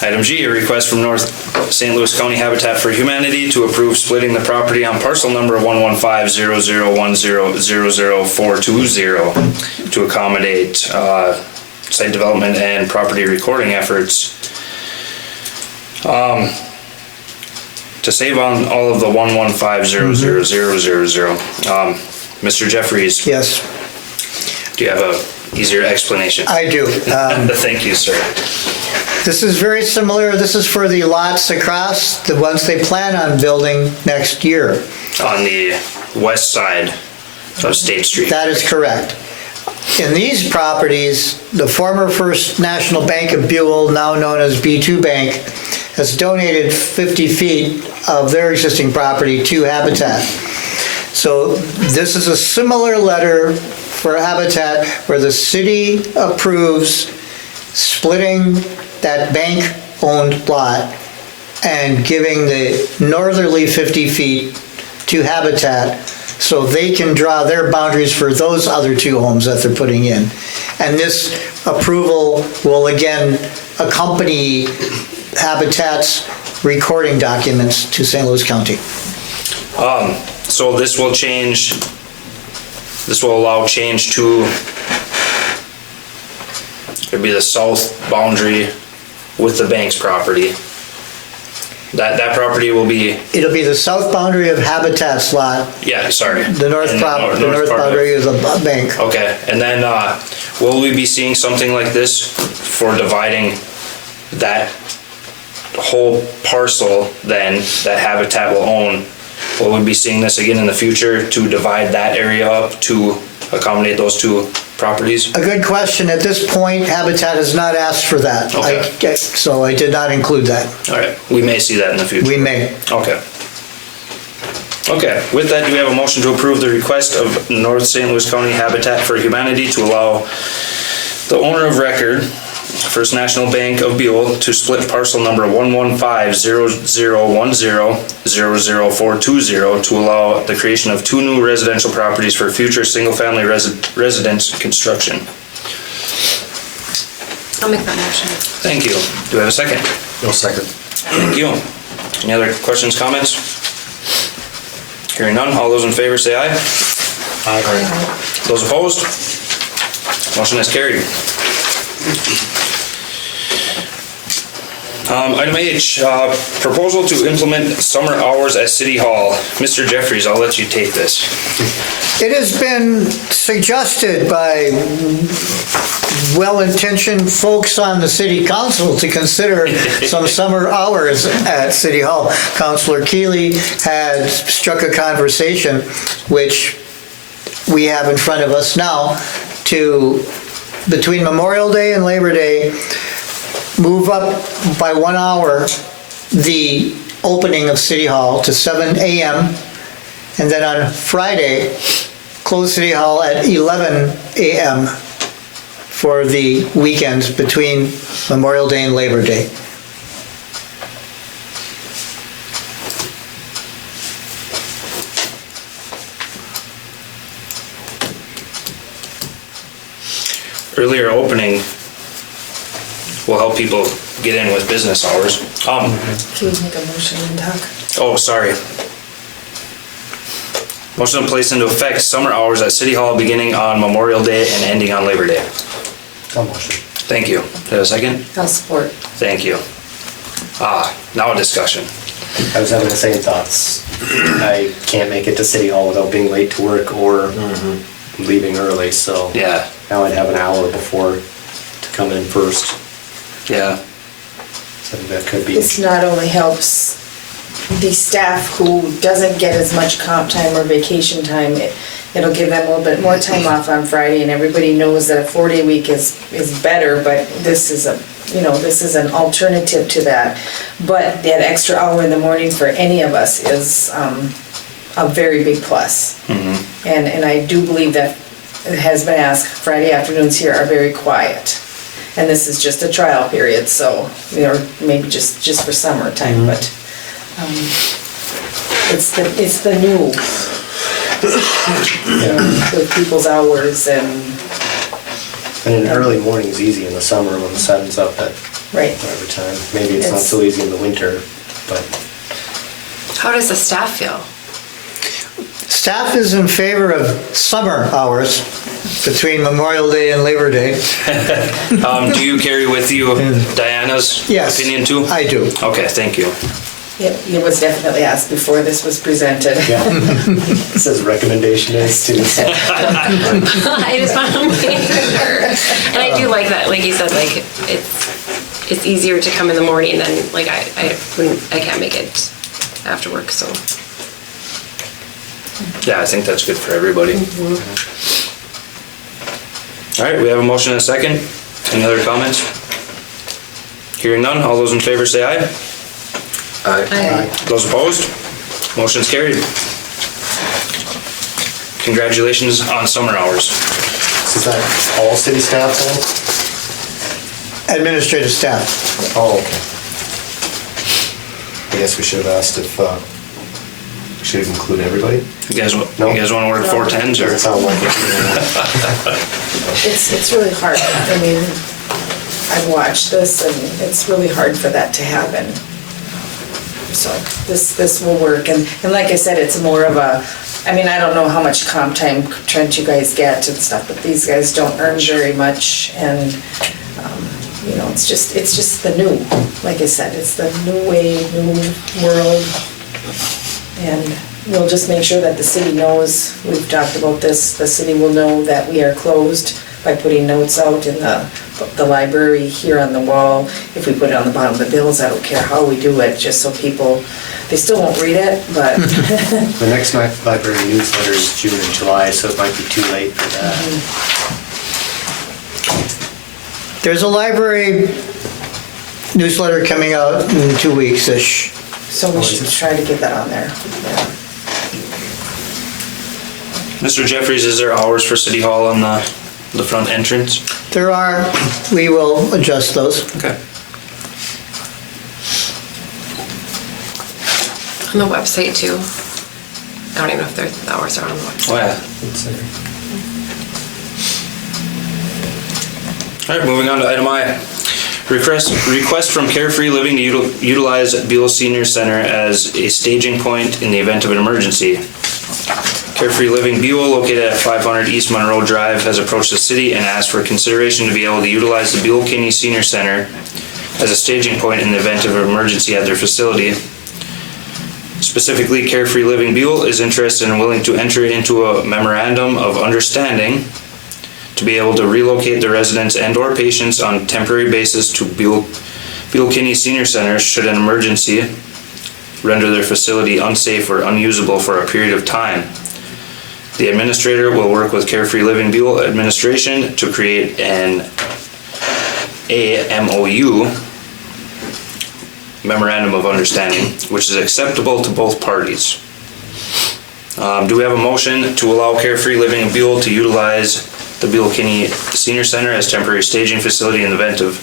Item G, a request from North St. Louis County Habitat for Humanity to approve splitting the property on parcel number 115-0010-00420 to accommodate site development and property recording efforts. To save on all of the 115-00000. Mr. Jeffries, Yes, do you have a easier explanation? I do. Thank you, sir. This is very similar. This is for the lots across, the ones they plan on building next year. On the west side of State Street. That is correct. In these properties, the former First National Bank of Buhl, now known as B2 Bank, has donated 50 feet of their existing property to Habitat. So this is a similar letter for Habitat where the city approves splitting that bank-owned lot and giving the northerly 50 feet to Habitat so they can draw their boundaries for those other two homes that they're putting in. And this approval will again accompany Habitat's recording documents to St. Louis County. So this will change, this will allow change to, it'd be the south boundary with the bank's property. That property will be, It'll be the south boundary of Habitat's lot. yeah, sorry. The north And the north part of boundary it. is a bank. Okay, and then will we be seeing something like this for dividing that whole parcel then that Habitat will own? Will we be seeing this again in the future to divide that area up to accommodate those two properties? A good question. At this point, Habitat has not asked for that. Okay. So I did not include that. All right, we may see that in the future. We may. Okay. Okay, with that, do we have a motion to approve the request of North St. Louis County Habitat for Humanity to allow the owner of record, First National Bank of Buhl, to split parcel number 115-0010-00420 to allow the creation of two new residential properties for future single-family residence construction? I'll make that motion. Thank you. Do we have a second? No second. Thank you. Any other questions, comments? Hearing none, all those in favor say aye. Aye. Those opposed? Motion is carried. Item H, proposal to implement summer hours at City Hall. Mr. Jeffries, I'll let you take this. It has been suggested by well-intentioned folks on the city council to consider some summer hours at City Hall. Councilor Keeley had struck a conversation, which we have in front of us now, to, between Memorial Day and Labor Day, move up by 1 hour the opening of City Hall to 7 a.m. and then on Friday, close City Hall at 11 a.m. for the weekends between Memorial Day and Labor Day. earlier opening will help people get in with business hours. Can we make a motion and talk? Oh, sorry. Motion to place into effect summer hours at City Hall beginning on Memorial Day and ending on Labor Day. I'll motion. Thank you. Do I have a second? I'll support. Thank you. Now a discussion. I was having the same thoughts. I can't make it to City Hall without being late to work or leaving early, so Yeah, now I'd have an hour before to come in first. yeah. So that could be. This not only helps the staff who doesn't get as much comp time or vacation time, it'll give them a little bit more time off on Friday, and everybody knows that a 4-day week is better, but this is this is an alternative to that. But that extra hour in the morning for any of us is a very big plus. And I do believe that it has been asked, Friday afternoons here are very quiet. And this is just a trial period, so, or maybe just for summertime, but it's the new, with people's hours and, And an early morning's easy in the summer when the sun's up at right. whatever time. Maybe it's not so easy in the winter, but How does the staff feel? Staff is in favor of summer hours between Memorial Day and Labor Day. Do you carry with you Diana's Yes, opinion too? I do. Okay, thank you. It was definitely asked before this was presented. yeah. It says recommendation is too. So. I just want to make sure. And I do like that, like you said, like it's easier to come in the morning than like I can't make it after work, so. Yeah, I think that's good for everybody. All right, we have a motion and a second. Any other comments? Hearing none, all those in favor say aye. Aye. Those opposed? Motion's carried. Congratulations on summer hours. Is that all city staff then? Administrative staff. Oh, okay. I guess we should have asked if we should include everybody. You guys, No. you guys want to work 410s or? Doesn't sound like it. It's really hard. I mean, I've watched this and it's really hard for that to happen. So this will work. And like I said, it's more of a, I mean, I don't know how much comp time Trent you guys get and stuff, but these guys don't earn very much. And, it's just the new, like I said, it's the new way, new world. And we'll just make sure that the city knows, we've talked about this, the city will know that we are closed by putting notes out in the library here on the wall. If we put it on the bottom of the bills, I don't care how we do it, just so people, they still won't read it, but. The next library newsletter is June and July, so it might be too late for that. There's a library newsletter coming out in 2 weeks-ish. So we should try to get that on there. Yeah. Mr. Jeffries, is there hours for City Hall on the front entrance? There are, we will adjust those. Okay. On the website too. I don't even know if the hours are on the website. Oh, yeah. All right, moving on to item I. Request from Carefree Living to utilize Buhl Senior Center as a staging point in the event of an emergency. Carefree Living Buhl, located at 500 East Monroe Drive, has approached the city and asked for consideration to be able to utilize the Buhl Kinney Senior Center as a staging point in the event of an emergency at their facility. Specifically, Carefree Living Buhl is interested and willing to enter into a memorandum of understanding to be able to relocate the residents and/or patients on a temporary basis to Buhl Kinney Senior Center should an emergency render their facility unsafe or unusable for a period of time. The administrator will work with Carefree Living Buhl administration to create an MOU, Memorandum of Understanding, which is acceptable to both parties. Do we have a motion to allow Carefree Living Buhl to utilize the Buhl Kinney Senior Center as temporary staging facility in the event of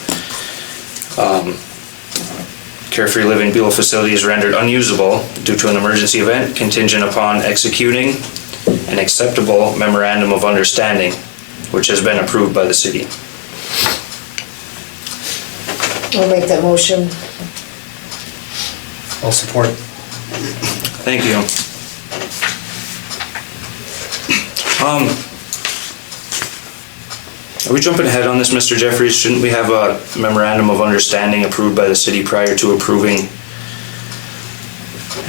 Carefree Living Buhl facility is rendered unusable due to an emergency event, contingent upon executing an acceptable memorandum of understanding which has been approved by the city. I'll make that motion. I'll support. Thank you. Are we jumping ahead on this, Mr. Jeffries? Shouldn't we have a memorandum of understanding approved by the city prior to approving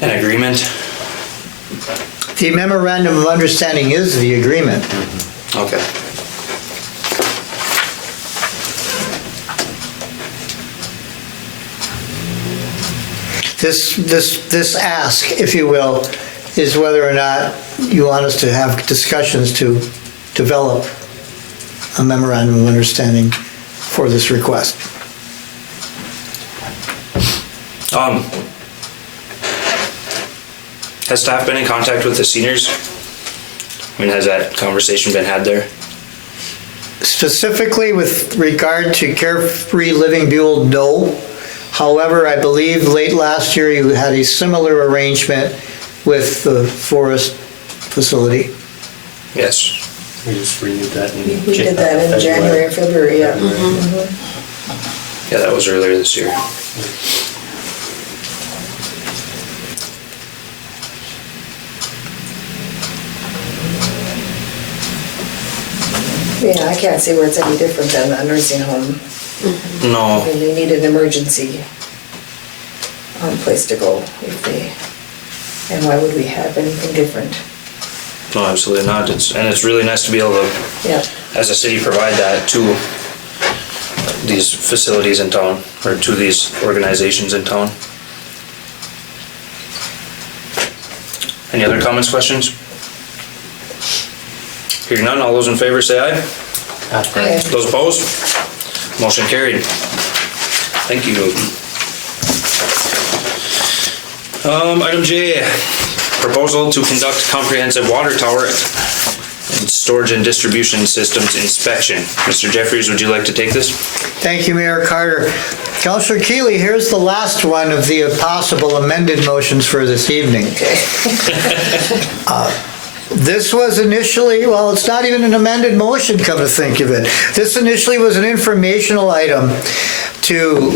an agreement? The memorandum of understanding is the agreement. Okay. This ask, if you will, is whether or not you want us to have discussions to develop a memorandum of understanding for this request. Has staff been in contact with the seniors? I mean, has that conversation been had there? Specifically with regard to Carefree Living Buhl, no. However, I believe late last year you had a similar arrangement with the forest facility. Yes. We just renewed that in We did that in January and February, yeah. Yeah, that was earlier this year. Yeah, I can't see where it's any different than a nursing home. I No, mean, they need an emergency place to go if they, and why would we have anything different? no, absolutely not. And it's really nice to be able to, Yeah. as a city, provide that to these facilities in town, or to these organizations in town. Any other comments, questions? Hearing none, all those in favor say aye. Okay. Those opposed? Motion carried. Thank you. Item J, proposal to conduct comprehensive water tower and storage and distribution systems inspection. Mr. Jeffries, would you like to take this? Thank you, Mayor Carter. Councillor Keeley, here's the last one of the possible amended motions for this evening. This was initially, well, it's not even an amended motion, come to think of it. This initially was an informational item to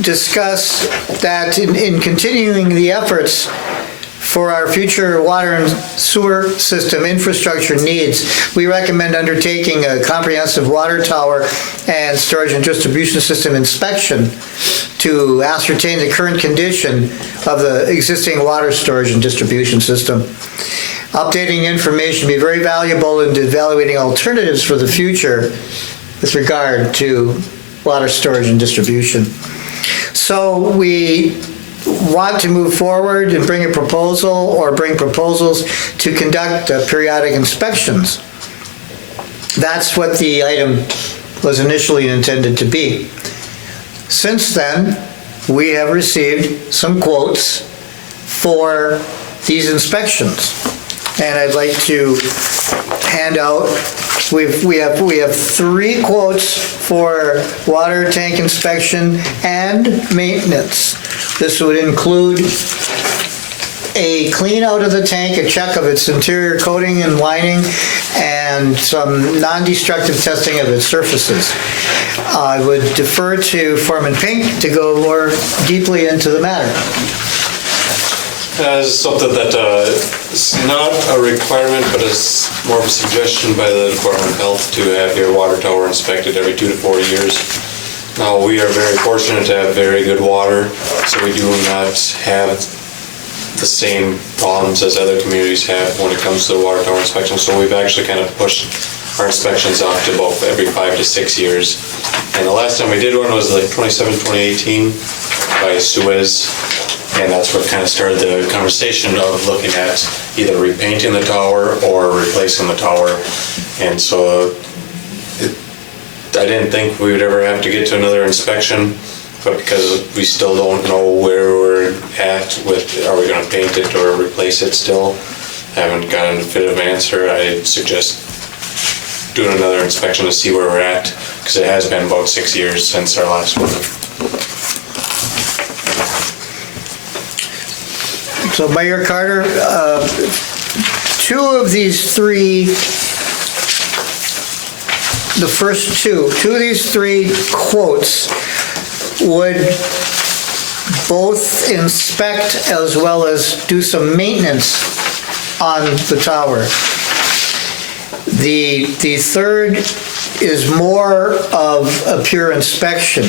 discuss that in continuing the efforts for our future water and sewer system infrastructure needs, we recommend undertaking a comprehensive water tower and storage and distribution system inspection to ascertain the current condition of the existing water storage and distribution system. Updating information would be very valuable in evaluating alternatives for the future with regard to water storage and distribution. So we want to move forward and bring a proposal or bring proposals to conduct periodic inspections. That's what the item was initially intended to be. Since then, we have received some quotes for these inspections. And I'd like to hand out, we have 3 quotes for water tank inspection and maintenance. This would include a clean out of the tank, a check of its interior coating and lining, and some non-destructive testing of its surfaces. I would defer to Foreman Pink to go more deeply into the matter. It's something that is not a requirement, but is more of a suggestion by the Department of Health to have your water tower inspected every 2 to 4 years. Now, we are very fortunate to have very good water, so we do not have the same problems as other communities have when it comes to the water tower inspection. So we've actually kind of pushed our inspections out to about every 5 to 6 years. And the last time we did one was like 2018 by Suez. And that's what kind of started the conversation of looking at either repainting the tower or replacing the tower. And so I didn't think we would ever have to get to another inspection, but because we still don't know where we're at with, are we gonna paint it or replace it still? Haven't gotten a definitive answer. I suggest doing another inspection to see where we're at, because it has been about 6 years since our last one. So Mayor Carter, 2 of these 3 the first two of these three quotes would both inspect as well as do some maintenance on the tower. The third is more of a pure inspection.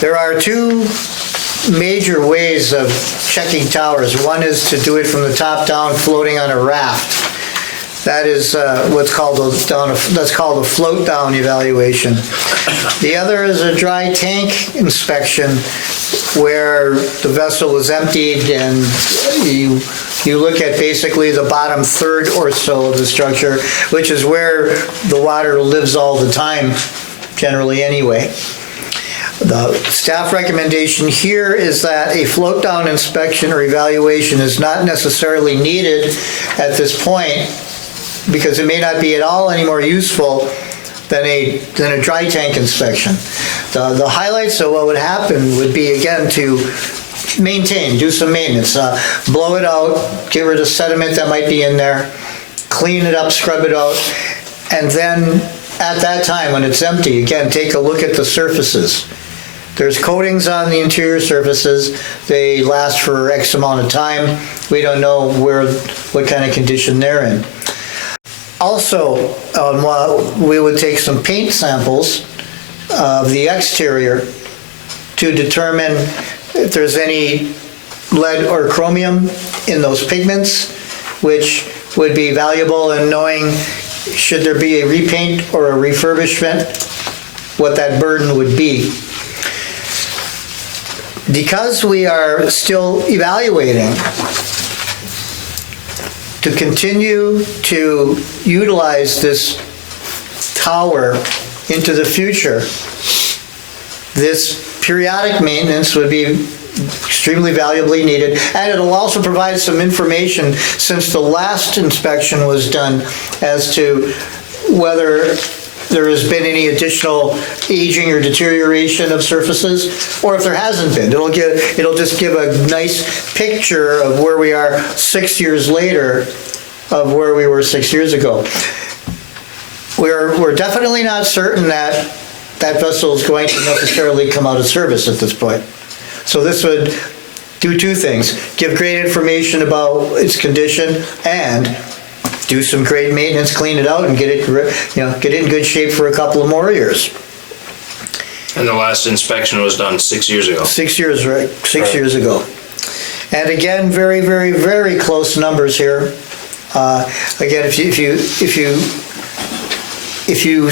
There are two major ways of checking towers. One is to do it from the top down, floating on a raft. That is what's called that's called a float down evaluation. The other is a dry tank inspection, where the vessel is emptied and you look at basically the bottom third or so of the structure, which is where the water lives all the time, generally anyway. The staff recommendation here is that a float down inspection or evaluation is not necessarily needed at this point, because it may not be at all any more useful than a dry tank inspection. The highlights of what would happen would be, again, to maintain, do some maintenance, blow it out, get rid of sediment that might be in there, clean it up, scrub it out, and then at that time when it's empty, again, take a look at the surfaces. There's coatings on the interior surfaces. They last for X amount of time. We don't know what kind of condition they're in. Also, we would take some paint samples of the exterior to determine if there's any lead or chromium in those pigments, which would be valuable in knowing should there be a repaint or a refurbishment, what that burden would be. Because we are still evaluating, to continue to utilize this tower into the future, this periodic maintenance would be extremely valuably needed, and it'll also provide some information, since the last inspection was done, as to whether there has been any additional aging or deterioration of surfaces, or if there hasn't been. It'll just give a nice picture of where we are 6 years later of where we were 6 years ago. We're definitely not certain that vessel is going to necessarily come out of service at this point. So this would do two things: give great information about its condition, and do some great maintenance, clean it out, and get it in good shape for a couple of more years. And the last inspection was done 6 years ago. 6 years, right? 6 years ago. And again, very, very, very close numbers here. Again, if you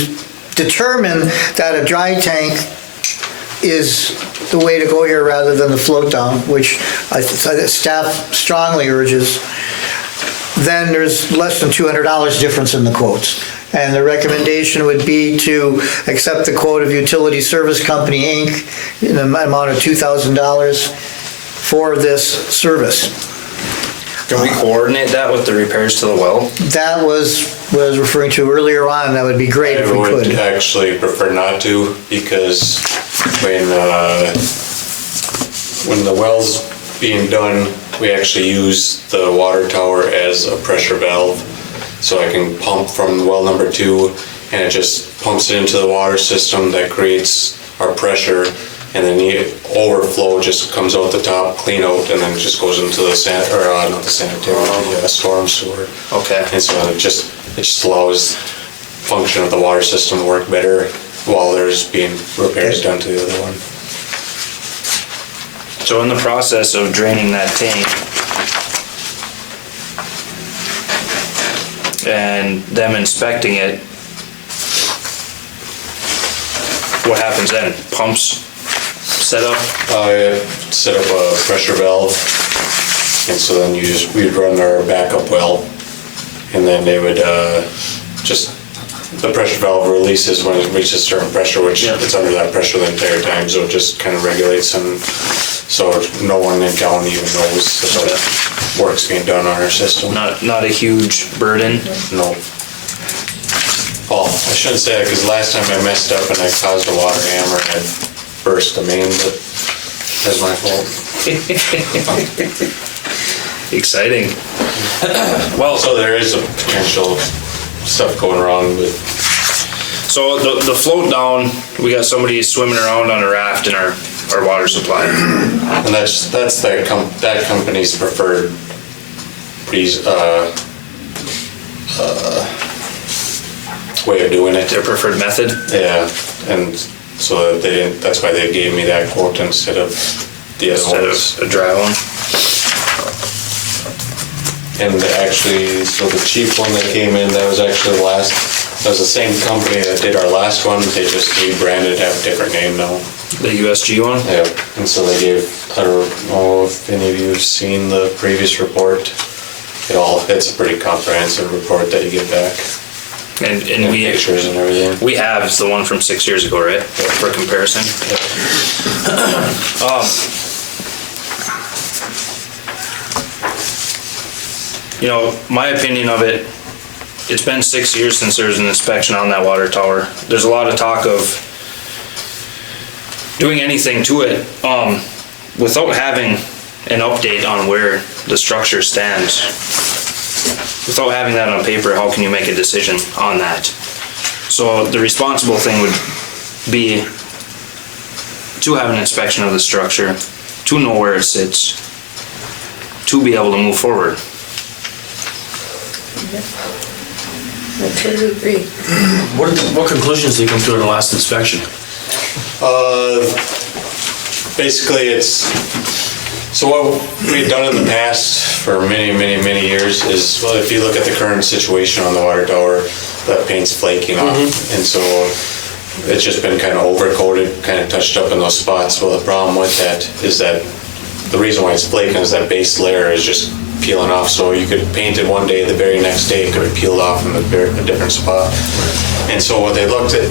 determine that a dry tank is the way to go here rather than the float down, which staff strongly urges, then there's less than $200 difference in the quotes. And the recommendation would be to accept the quote of Utility Service Company, Inc. in the amount of $2,000 for this service. Can we coordinate that with the repairs to the well? That was what I was referring to earlier on. That would be great if we I would could. actually prefer not to, because when the well's being done, we actually use the water tower as a pressure valve. So I can pump from well number 2, and it just pumps it into the water system that creates our pressure, and then the overflow just comes out the top, clean out, and then it just goes into the storm sewer. Okay. And so it just allows function of the water system to work better while there's being repairs done to the other one. So in the process of draining that tank and them inspecting it, what happens then? Pumps set up? I set up a pressure valve, and so then we'd run our backup well, and then they would the pressure valve releases when it reaches a certain pressure, which it's under that pressure the entire time, so it just kind of regulates them, so no one in town even knows that work's being done on our system. Not a huge burden? No. Well, I shouldn't say that, because last time I messed up and I caused a water hammer and I burst the main, but that's my fault. Exciting. Well, so there is a potential stuff going wrong, but So the float down, we got somebody swimming around on a raft in our water supply. and that's that company's preferred way of doing it. Their preferred method. Yeah, and so they didn't. That's why they gave me that quote instead of the other Instead ones. of a dry one. And actually, so the cheap one that came in, that was actually the last. That was the same company that did our last one. They just rebranded, have a different name now. The USG one. Yeah, and so they gave. I don't know if any of you have seen the previous report. It's a pretty comprehensive report that you get back. And we Pictures and everything. we have is the one from 6 years ago, right? For comparison. My opinion of it, it's been 6 years since there was an inspection on that water tower. There's a lot of talk of doing anything to it without having an update on where the structure stands. Without having that on paper, how can you make a decision on that? So the responsible thing would be to have an inspection of the structure, to know where it sits, to be able to move forward. I totally agree. What conclusions did you come to in the last inspection? Basically, so what we've done in the past for many years is, well, if you look at the current situation on the water tower, that paint's flaking off, and so it's just been kind of overcoated, kind of touched up in those spots. Well, the problem with that is that the reason why it's flaking is that base layer is just peeling off. So you could paint it one day, the very next day it could have peeled off in a different spot. And so what they looked at,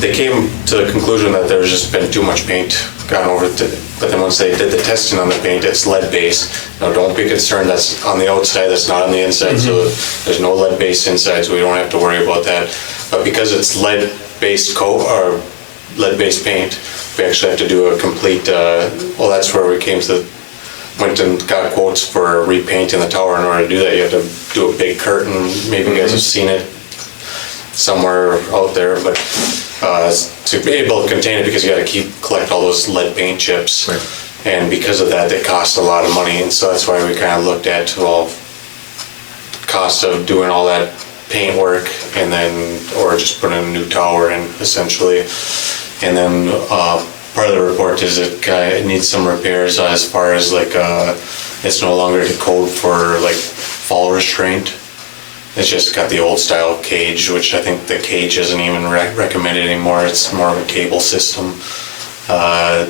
they came to the conclusion that there's just been too much paint gone over it. But then once they did the testing on the paint, it's lead based. Now don't be concerned, that's on the outside, that's not on the inside. So there's no lead based inside, so we don't have to worry about that. But because it's lead based coat or lead based paint, we actually have to do a complete, that's where we went and got quotes for repainting the tower. In order to do that, you have to do a big curtain. Maybe you guys have seen it somewhere out there, but to be able to contain it, because you got to collect all those lead paint chips, and because of that, they cost a lot of money. And so that's why we kind of looked at cost of doing all that paint work, and then or just putting a new tower in essentially. And then part of the report is it needs some repairs as far as it's no longer the code for fall restraint. It's just got the old style cage, which I think the cage isn't even recommended anymore. It's more of a cable system. I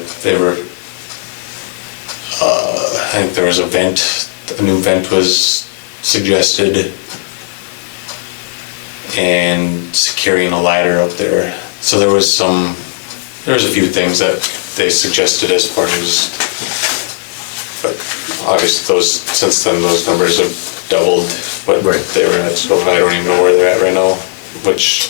think there was a new vent was suggested, and securing a ladder up there. So there was a few things that they suggested as part of this, but obviously since then those numbers have doubled what they were at, so I don't even know where they're at right now, which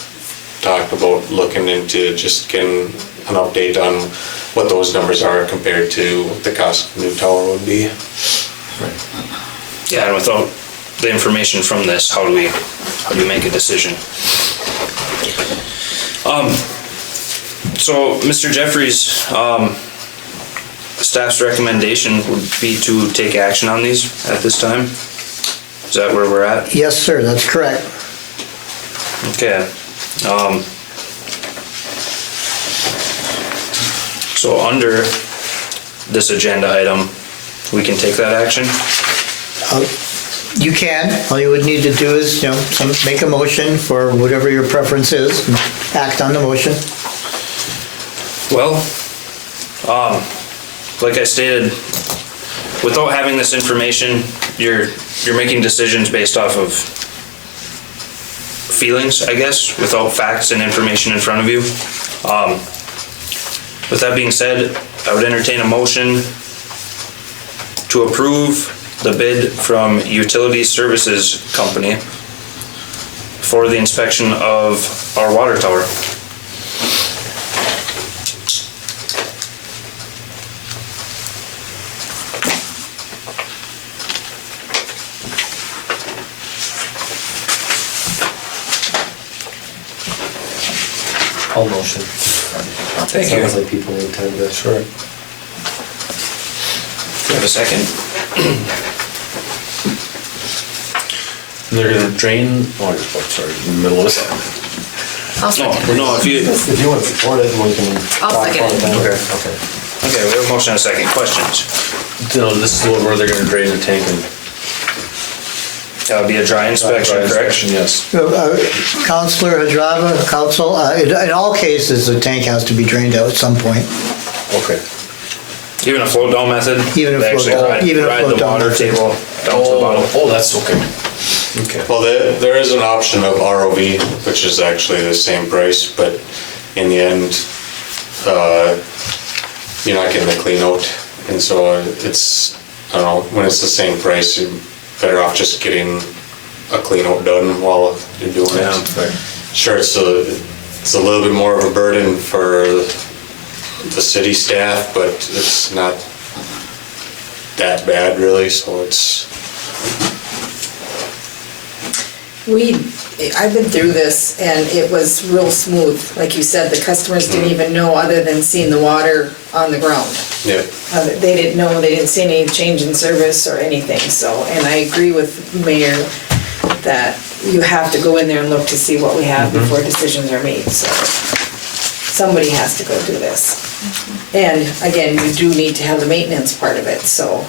talked about looking into just getting an update on what those numbers are compared to what the cost of a new tower would be. Yeah, and without the information from this, how do we make a decision? So, Mr. Jeffries, staff's recommendation would be to take action on these at this time? Is that where we're at? Yes, sir, that's correct. Okay. So under this agenda item, we can take that action? You can. All you would need to do is, make a motion for whatever your preference is, and act on the motion. Well, like I stated, without having this information, you're making decisions based off of feelings, I guess, without facts and information in front of you. With that being said, I would entertain a motion to approve the bid from Utility Services Company for the inspection of our water tower. I'll motion. Thank you. Sounds like people intend to. Sure. Do you have a second? They're gonna drain, oh, sorry, in the middle of it. I'll second. No, if you, If you want to support it, we can I'll talk second about it. it then. Okay. Okay. okay, we have a motion and a second. Questions? No, this is the one where they're gonna drain the tank and. That would be a dry inspection, Dry correct? inspection, yes. Counselor Hadrava, council, in all cases, the tank has to be drained out at some point. Okay. Even a float down method? Even a They float actually down- ride- even a ride float the down water method. table down to the bottom. Oh, that's okay. Okay. Well, there is an option of ROV, which is actually the same price, but in the end, you're not getting the clean out. And so it's, I don't know, when it's the same price, you're better off just getting a clean out done while you're doing Yeah. it. Sure, it's a little bit more of a burden for the city staff, but it's not that bad really, so it's. I've been through this and it was real smooth. Like you said, the customers didn't even know other than seeing the water on the ground. Yeah. They didn't know, they didn't see any change in service or anything, so, and I agree with Mayor that you have to go in there and look to see what we have before decisions are made, so somebody has to go do this. And again, you do need to have the maintenance part of it, so,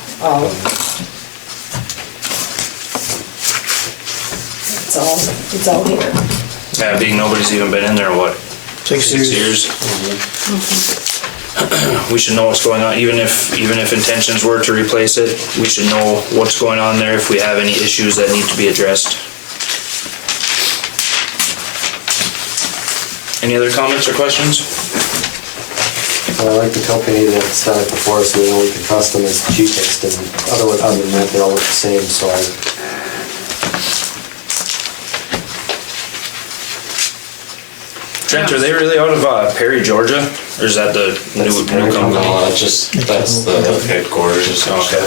it's all here. Yeah, being nobody's even been in there, what, 6 years. We should know what's going on, even if intentions were to replace it, we should know what's going on there, if we have any issues that need to be addressed. Any other comments or questions? I like the company that's done it before, so we know we can trust them as the cheapest, and other than that, they all look the same, so Trent, are they really out of Perry, Georgia, or is that the new company? No, that's the headquarters essentially.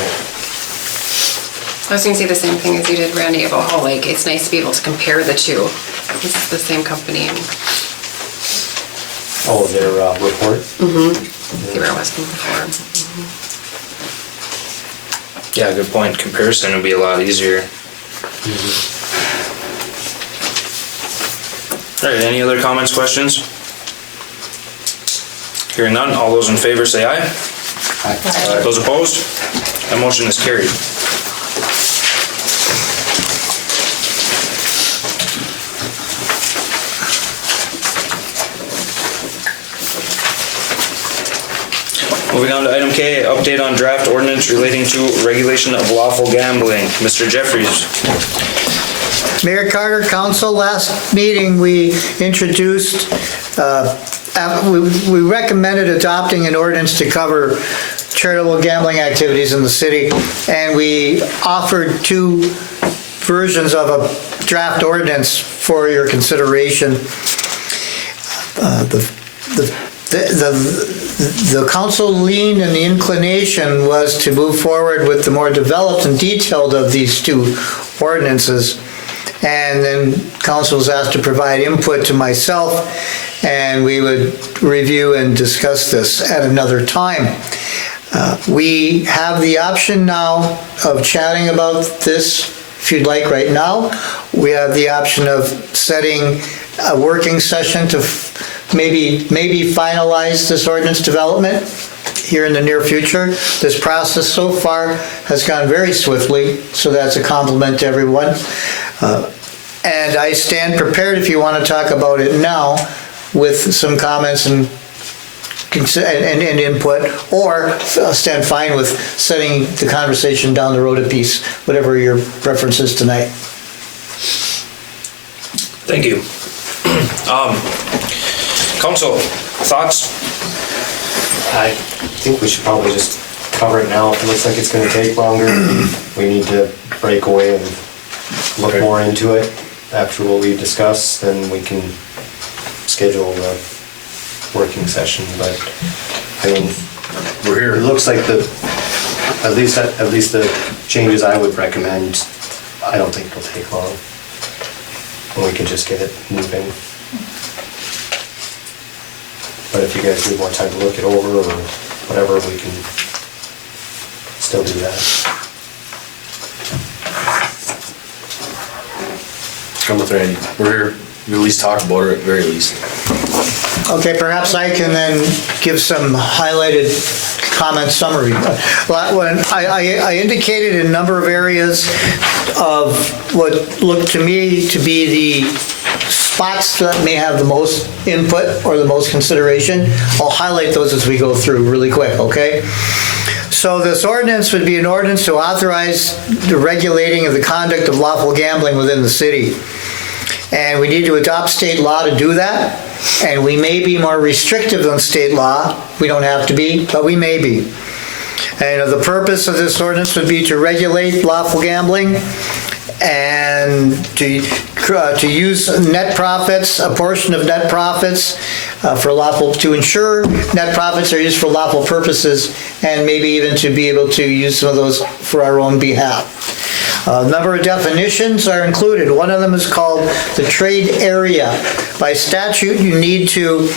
I was gonna say the same thing as you did, Randy, about how like it's nice to be able to compare the two. It's the same company and oh, their report. see where I was before. Yeah, good point. Comparison would be a lot easier. All right, any other comments, questions? Hearing none, all those in favor say aye. Aye. Those opposed? That motion is carried. Moving on to item K, update on draft ordinance relating to regulation of lawful gambling. Mr. Jeffries. Mayor Carter, council, last meeting, we introduced, we recommended adopting an ordinance to cover charitable gambling activities in the city, and we offered two versions of a draft ordinance for your consideration. The council lean and the inclination was to move forward with the more developed and detailed of these two ordinances. And then council was asked to provide input to myself, and we would review and discuss this at another time. We have the option now of chatting about this, if you'd like, right now. We have the option of setting a working session to maybe finalize this ordinance development here in the near future. This process so far has gone very swiftly, so that's a compliment to everyone. And I stand prepared if you want to talk about it now with some comments and input, or stand fine with setting the conversation down the road a piece, whatever your preference is tonight. Thank you. Council, thoughts? I think we should probably just cover it now. If it looks like it's gonna take longer, we need to break away and look more into it. After what we discuss, then we can schedule the working session, but I mean, We're here. it looks like at least the changes I would recommend, I don't think it'll take long. And we can just get it moving. But if you guys need more time to look it over or whatever, we can still do that. Come with Randy. We're here. You at least talk about it at the very least. Okay, perhaps I can then give some highlighted comment summary. When I indicated a number of areas of what looked to me to be the spots that may have the most input or the most consideration. I'll highlight those as we go through really quick, okay? So this ordinance would be an ordinance to authorize the regulating of the conduct of lawful gambling within the city. And we need to adopt state law to do that. And we may be more restrictive than state law. We don't have to be, but we may be. And the purpose of this ordinance would be to regulate lawful gambling and to use net profits, a portion of net profits to ensure net profits are used for lawful purposes, and maybe even to be able to use some of those for our own behalf. A number of definitions are included. One of them is called the trade area. By statute, you need to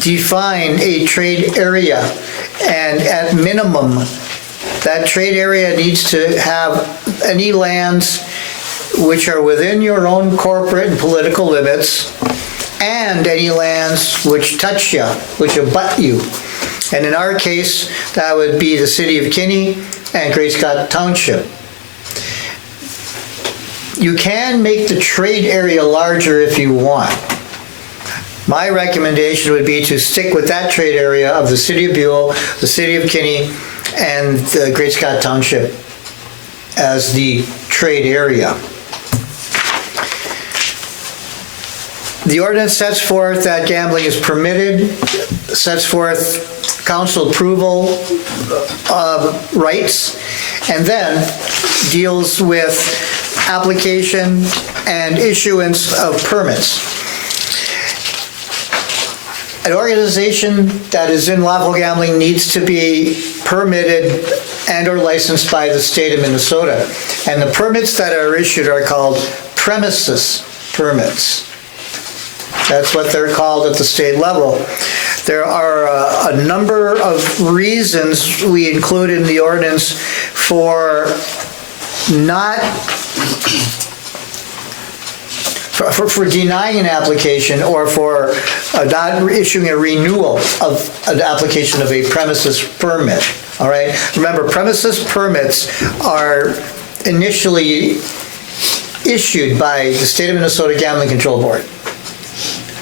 define a trade area, and at minimum, that trade area needs to have any lands which are within your own corporate and political limits, and any lands which touch you, which abut you. And in our case, that would be the city of Kinney and Great Scott Township. You can make the trade area larger if you want. My recommendation would be to stick with that trade area of the city of Buhl, the city of Kinney, and the Great Scott Township as the trade area. The ordinance sets forth that gambling is permitted, sets forth council approval rights, and then deals with application and issuance of permits. An organization that is in lawful gambling needs to be permitted and or licensed by the state of Minnesota. And the permits that are issued are called premises permits. That's what they're called at the state level. There are a number of reasons we include in the ordinance for not for denying an application or for not issuing a renewal of an application of a premises permit. All right. Remember, premises permits are initially issued by the State of Minnesota Gambling Control Board.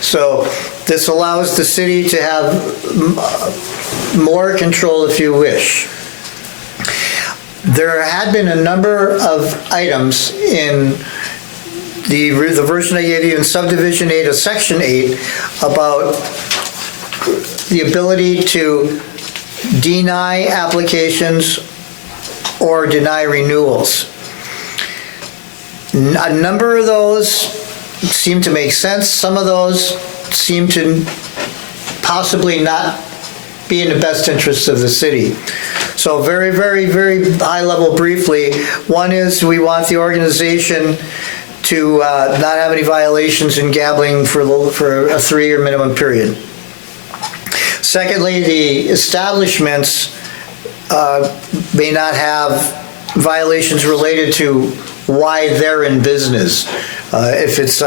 So this allows the city to have more control if you wish. There had been a number of items in the version I gave you in subdivision 8 of section 8 about the ability to deny applications or deny renewals. A number of those seem to make sense. Some of those seem to possibly not be in the best interests of the city. So very, very, very high level briefly, one is we want the organization to not have any violations in gambling for a 3-year minimum period. Secondly, the establishments may not have violations related to why they're in business. If it's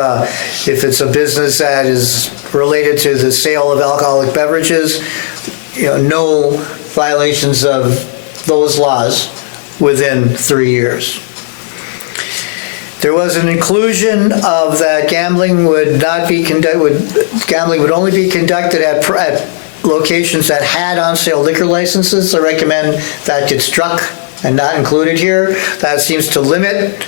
a business that is related to the sale of alcoholic beverages, no violations of those laws within 3 years. There was an inclusion of that gambling would only be conducted at locations that had on-sale liquor licenses. I recommend that get struck and not included here. That seems to limit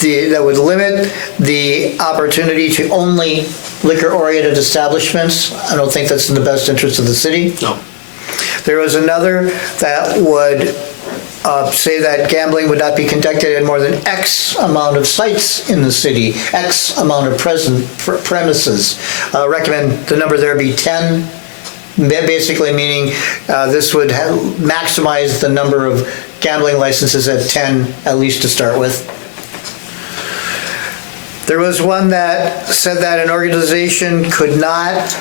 the opportunity to only liquor-oriented establishments. I don't think that's in the best interest of the city. No. There was another that would say that gambling would not be conducted at more than X amount of sites in the city, X amount of premises. Recommend the number there be 10, basically meaning this would maximize the number of gambling licenses at 10, at least to start with. There was one that said that an organization could not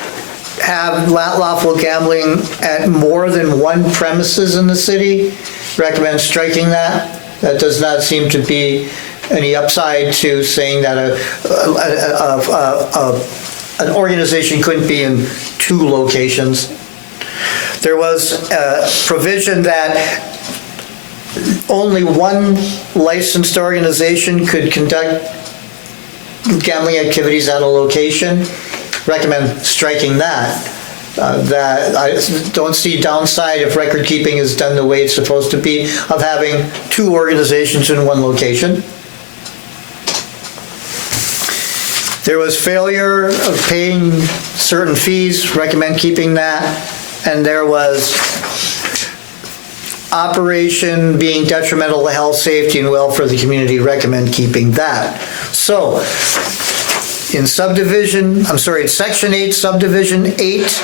have lawful gambling at more than one premises in the city. Recommend striking that. That does not seem to be any upside to saying that an organization couldn't be in 2 locations. There was a provision that only one licensed organization could conduct gambling activities at a location. Recommend striking that. That I don't see downside if record keeping is done the way it's supposed to be of having 2 organizations in one location. There was failure of paying certain fees, recommend keeping that. And there was operation being detrimental to health, safety, and welfare of the community, recommend keeping that. So, in section 8, subdivision 8,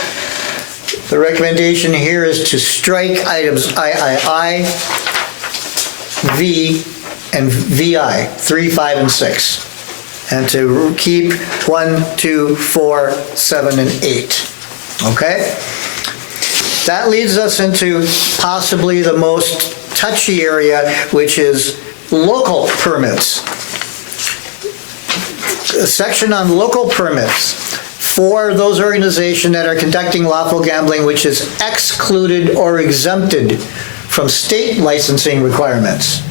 the recommendation here is to strike items III, V, and VI, 3, 5, and 6. And to keep 1, 2, 4, 7, and 8. Okay? That leads us into possibly the most touchy area, which is local permits. A section on local permits for those organizations that are conducting lawful gambling which is excluded or exempted from state licensing requirements.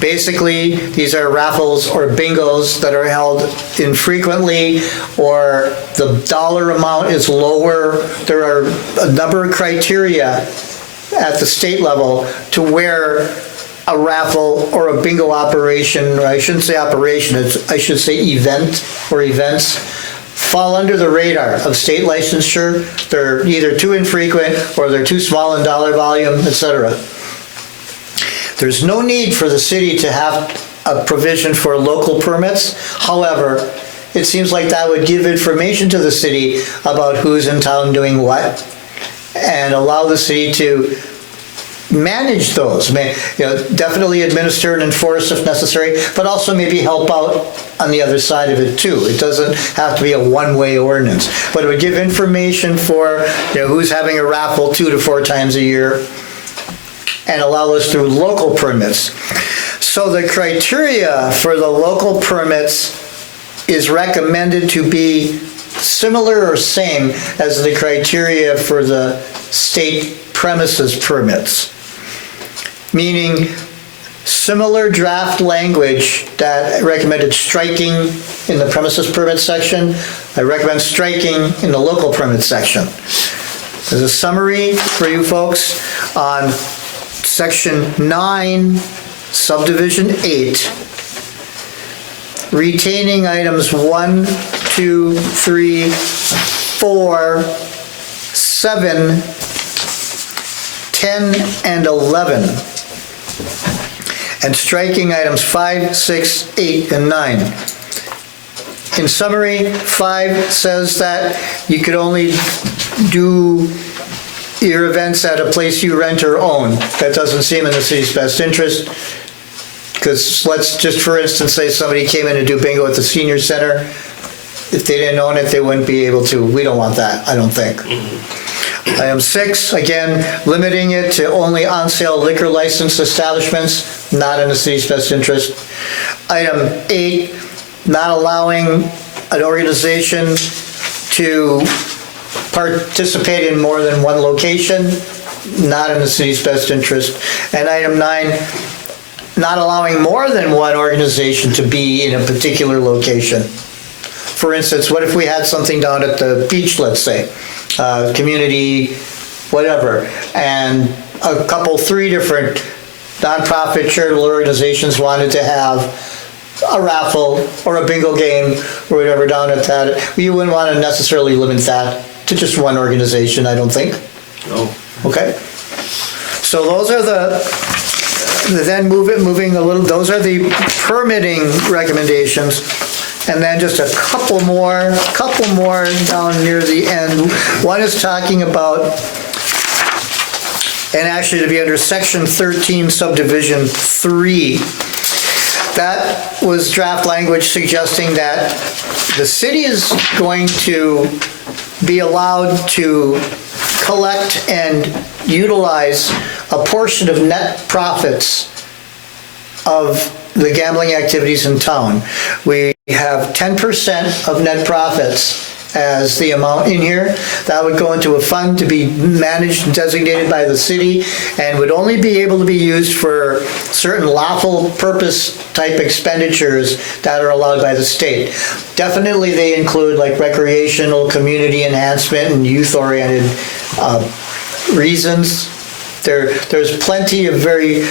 Basically, these are raffles or bingos that are held infrequently, or the dollar amount is lower. There are a number of criteria at the state level to where a raffle or a bingo operation, or I shouldn't say operation, I should say event or events, fall under the radar of state licensure. They're either too infrequent or they're too small in dollar volume, etc. There's no need for the city to have a provision for local permits. However, it seems like that would give information to the city about who's in town doing what and allow the city to manage those. Definitely administer and enforce if necessary, but also maybe help out on the other side of it too. It doesn't have to be a one-way ordinance, but it would give information for who's having a raffle 2 to 4 times a year, and allow us through local permits. So the criteria for the local permits is recommended to be similar or same as the criteria for the state premises permits. Meaning similar draft language that recommended striking in the premises permit section, I recommend striking in the local permit section. As a summary for you folks on Section 9, Subdivision 8, retaining items 1, 2, 3, 4, 7, 10, and 11, and striking items 5, 6, 8, and 9. In summary, 5 says that you could only do your events at a place you rent or own. That doesn't seem in the city's best interest, because let's just, for instance, say somebody came in to do bingo at the senior center. If they didn't own it, they wouldn't be able to. We don't want that, I don't think. Item 6, again, limiting it to only on-sale liquor license establishments, not in the city's best interest. Item 8, not allowing an organization to participate in more than one location, not in the city's best interest. And item 9, not allowing more than one organization to be in a particular location. For instance, what if we had something down at the beach, let's say, community, whatever, and a couple, 3 different nonprofit charitable organizations wanted to have a raffle or a bingo game or whatever down at that. You wouldn't want to necessarily limit that to just one organization, I don't think. No. Okay. So those are moving a little, those are the permitting recommendations. And then just a couple more down near the end. One is talking about, and actually to be under Section 13, Subdivision 3. That was draft language suggesting that the city is going to be allowed to collect and utilize a portion of net profits of the gambling activities in town. We have 10% of net profits as the amount in here. That would go into a fund to be managed and designated by the city and would only be able to be used for certain lawful purpose type expenditures that are allowed by the state. Definitely they include like recreational, community enhancement, and youth-oriented reasons. There's plenty of very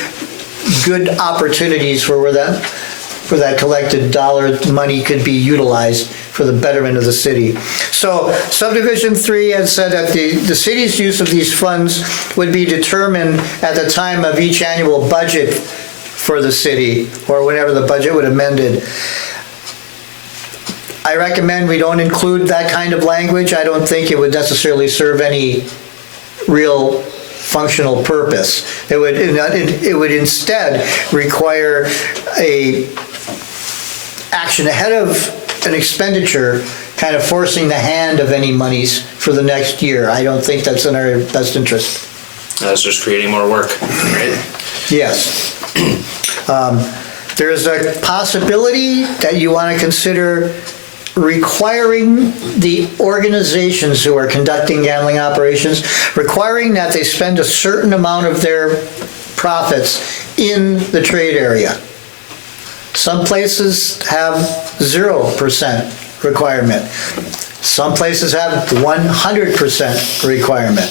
good opportunities where that collected dollar money could be utilized for the betterment of the city. So subdivision 3 had said that the city's use of these funds would be determined at the time of each annual budget for the city, or whenever the budget would amended. I recommend we don't include that kind of language. I don't think it would necessarily serve any real functional purpose. It would instead require a action ahead of an expenditure, kind of forcing the hand of any monies for the next year. I don't think that's in our best interest. That's just creating more work, right? Yes. There's a possibility that you want to consider requiring the organizations who are conducting gambling operations, requiring that they spend a certain amount of their profits in the trade area. Some places have 0% requirement. Some places have 100% requirement.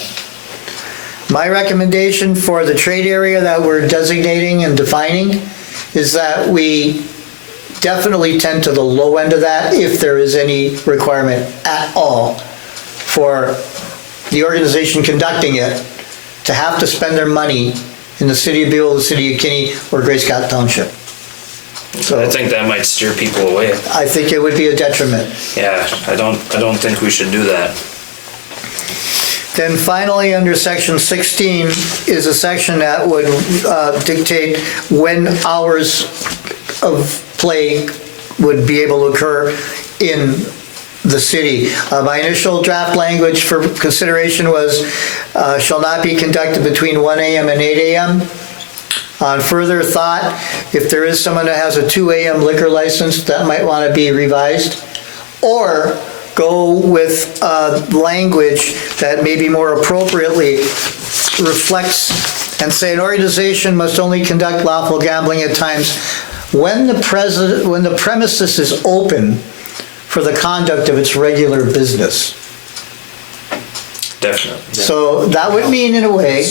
My recommendation for the trade area that we're designating and defining is that we definitely tend to the low end of that if there is any requirement at all for the organization conducting it to have to spend their money in the city of Buhl, the city of Kinney, or Gray Scott Township. So I think that might steer people away. I think it would be a detriment. Yeah, I don't think we should do that. Then finally, under section 16 is a section that would dictate when hours of play would be able to occur in the city. My initial draft language for consideration was shall not be conducted between 1 a.m. and 8 a.m. On further thought, if there is someone that has a 2 a.m. liquor license, that might want to be revised. Or go with language that maybe more appropriately reflects and say an organization must only conduct lawful gambling at times when the premises is open for the conduct of its regular business. Definitely. So that would mean, in a way,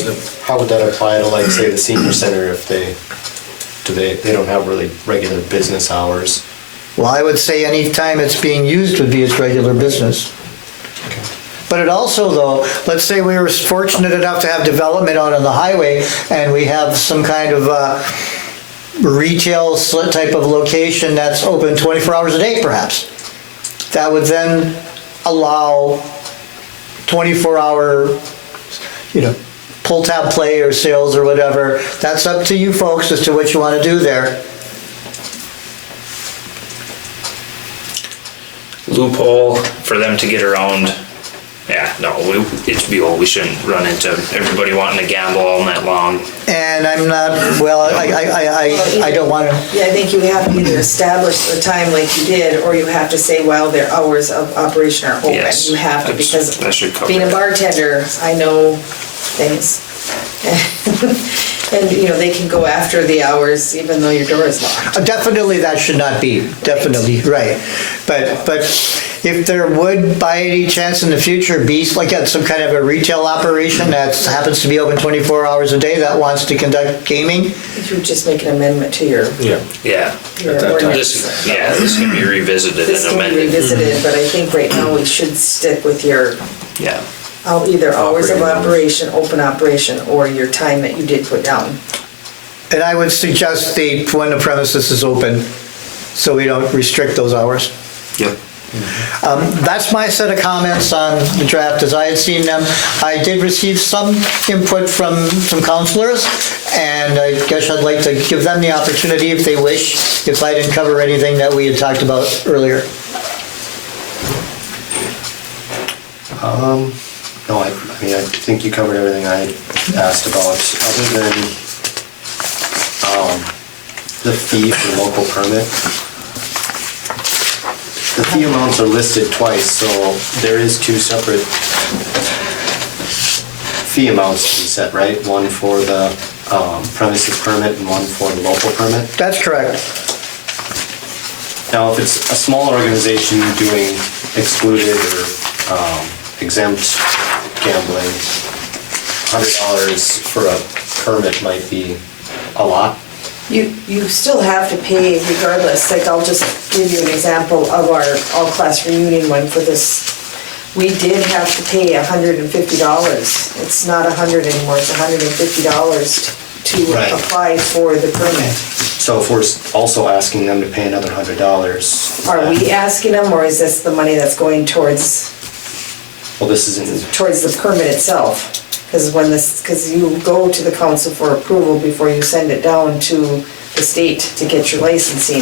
How would that apply to, like, say, the senior center if they don't have really regular business hours? well, I would say any time it's being used would be its regular business. But it also, though, let's say we were fortunate enough to have development out on the highway and we have some kind of retail type of location that's open 24 hours a day, perhaps. That would then allow 24-hour, pull tab play or sales or whatever. That's up to you folks as to what you want to do there. Loophole for them to get around. Yeah, no, it's Buhl. We shouldn't run into everybody wanting to gamble all night long. And I'm not, well, I don't want to. Yeah, I think you have to either establish the time like you did, or you have to say, well, their hours of operation are open. Yes, You have to, because that should cover being a it. bartender, I know things. And, they can go after the hours even though your door is locked. Definitely that should not be, definitely, right. But if there would, by any chance in the future, be like some kind of a retail operation that happens to be open 24 hours a day that wants to conduct gaming, If you just make an amendment to your Yeah. ordinance. This can be revisited This and can be amended. revisited, but I think right now we should stick with your Yeah. either hours of operation, open operation, or your time that you did put down. and I would suggest when the premises is open, so we don't restrict those hours. Yep. That's my set of comments on the draft as I had seen them. I did receive some input from some counselors, and I guess I'd like to give them the opportunity if they wish, if I didn't cover anything that we had talked about earlier. No, I mean, I think you covered everything I asked about, other than the fee for local permit. The fee amounts are listed twice, so there is two separate fee amounts to be set, right? One for the premises permit and one for the local permit. That's correct. Now, if it's a small organization doing excluded or exempt gambling, $100 for a permit might be a lot. You still have to pay regardless. Like, I'll just give you an example of our all-class reunion one for this. We did have to pay $150. It's not $100 anymore, it's $150 to Right. apply for the permit. So if we're also asking them to pay another $100. Are we asking them, or is this the money that's going towards Well, this isn't, the permit itself? Because you go to the council for approval before you send it down to the state to get your licensing.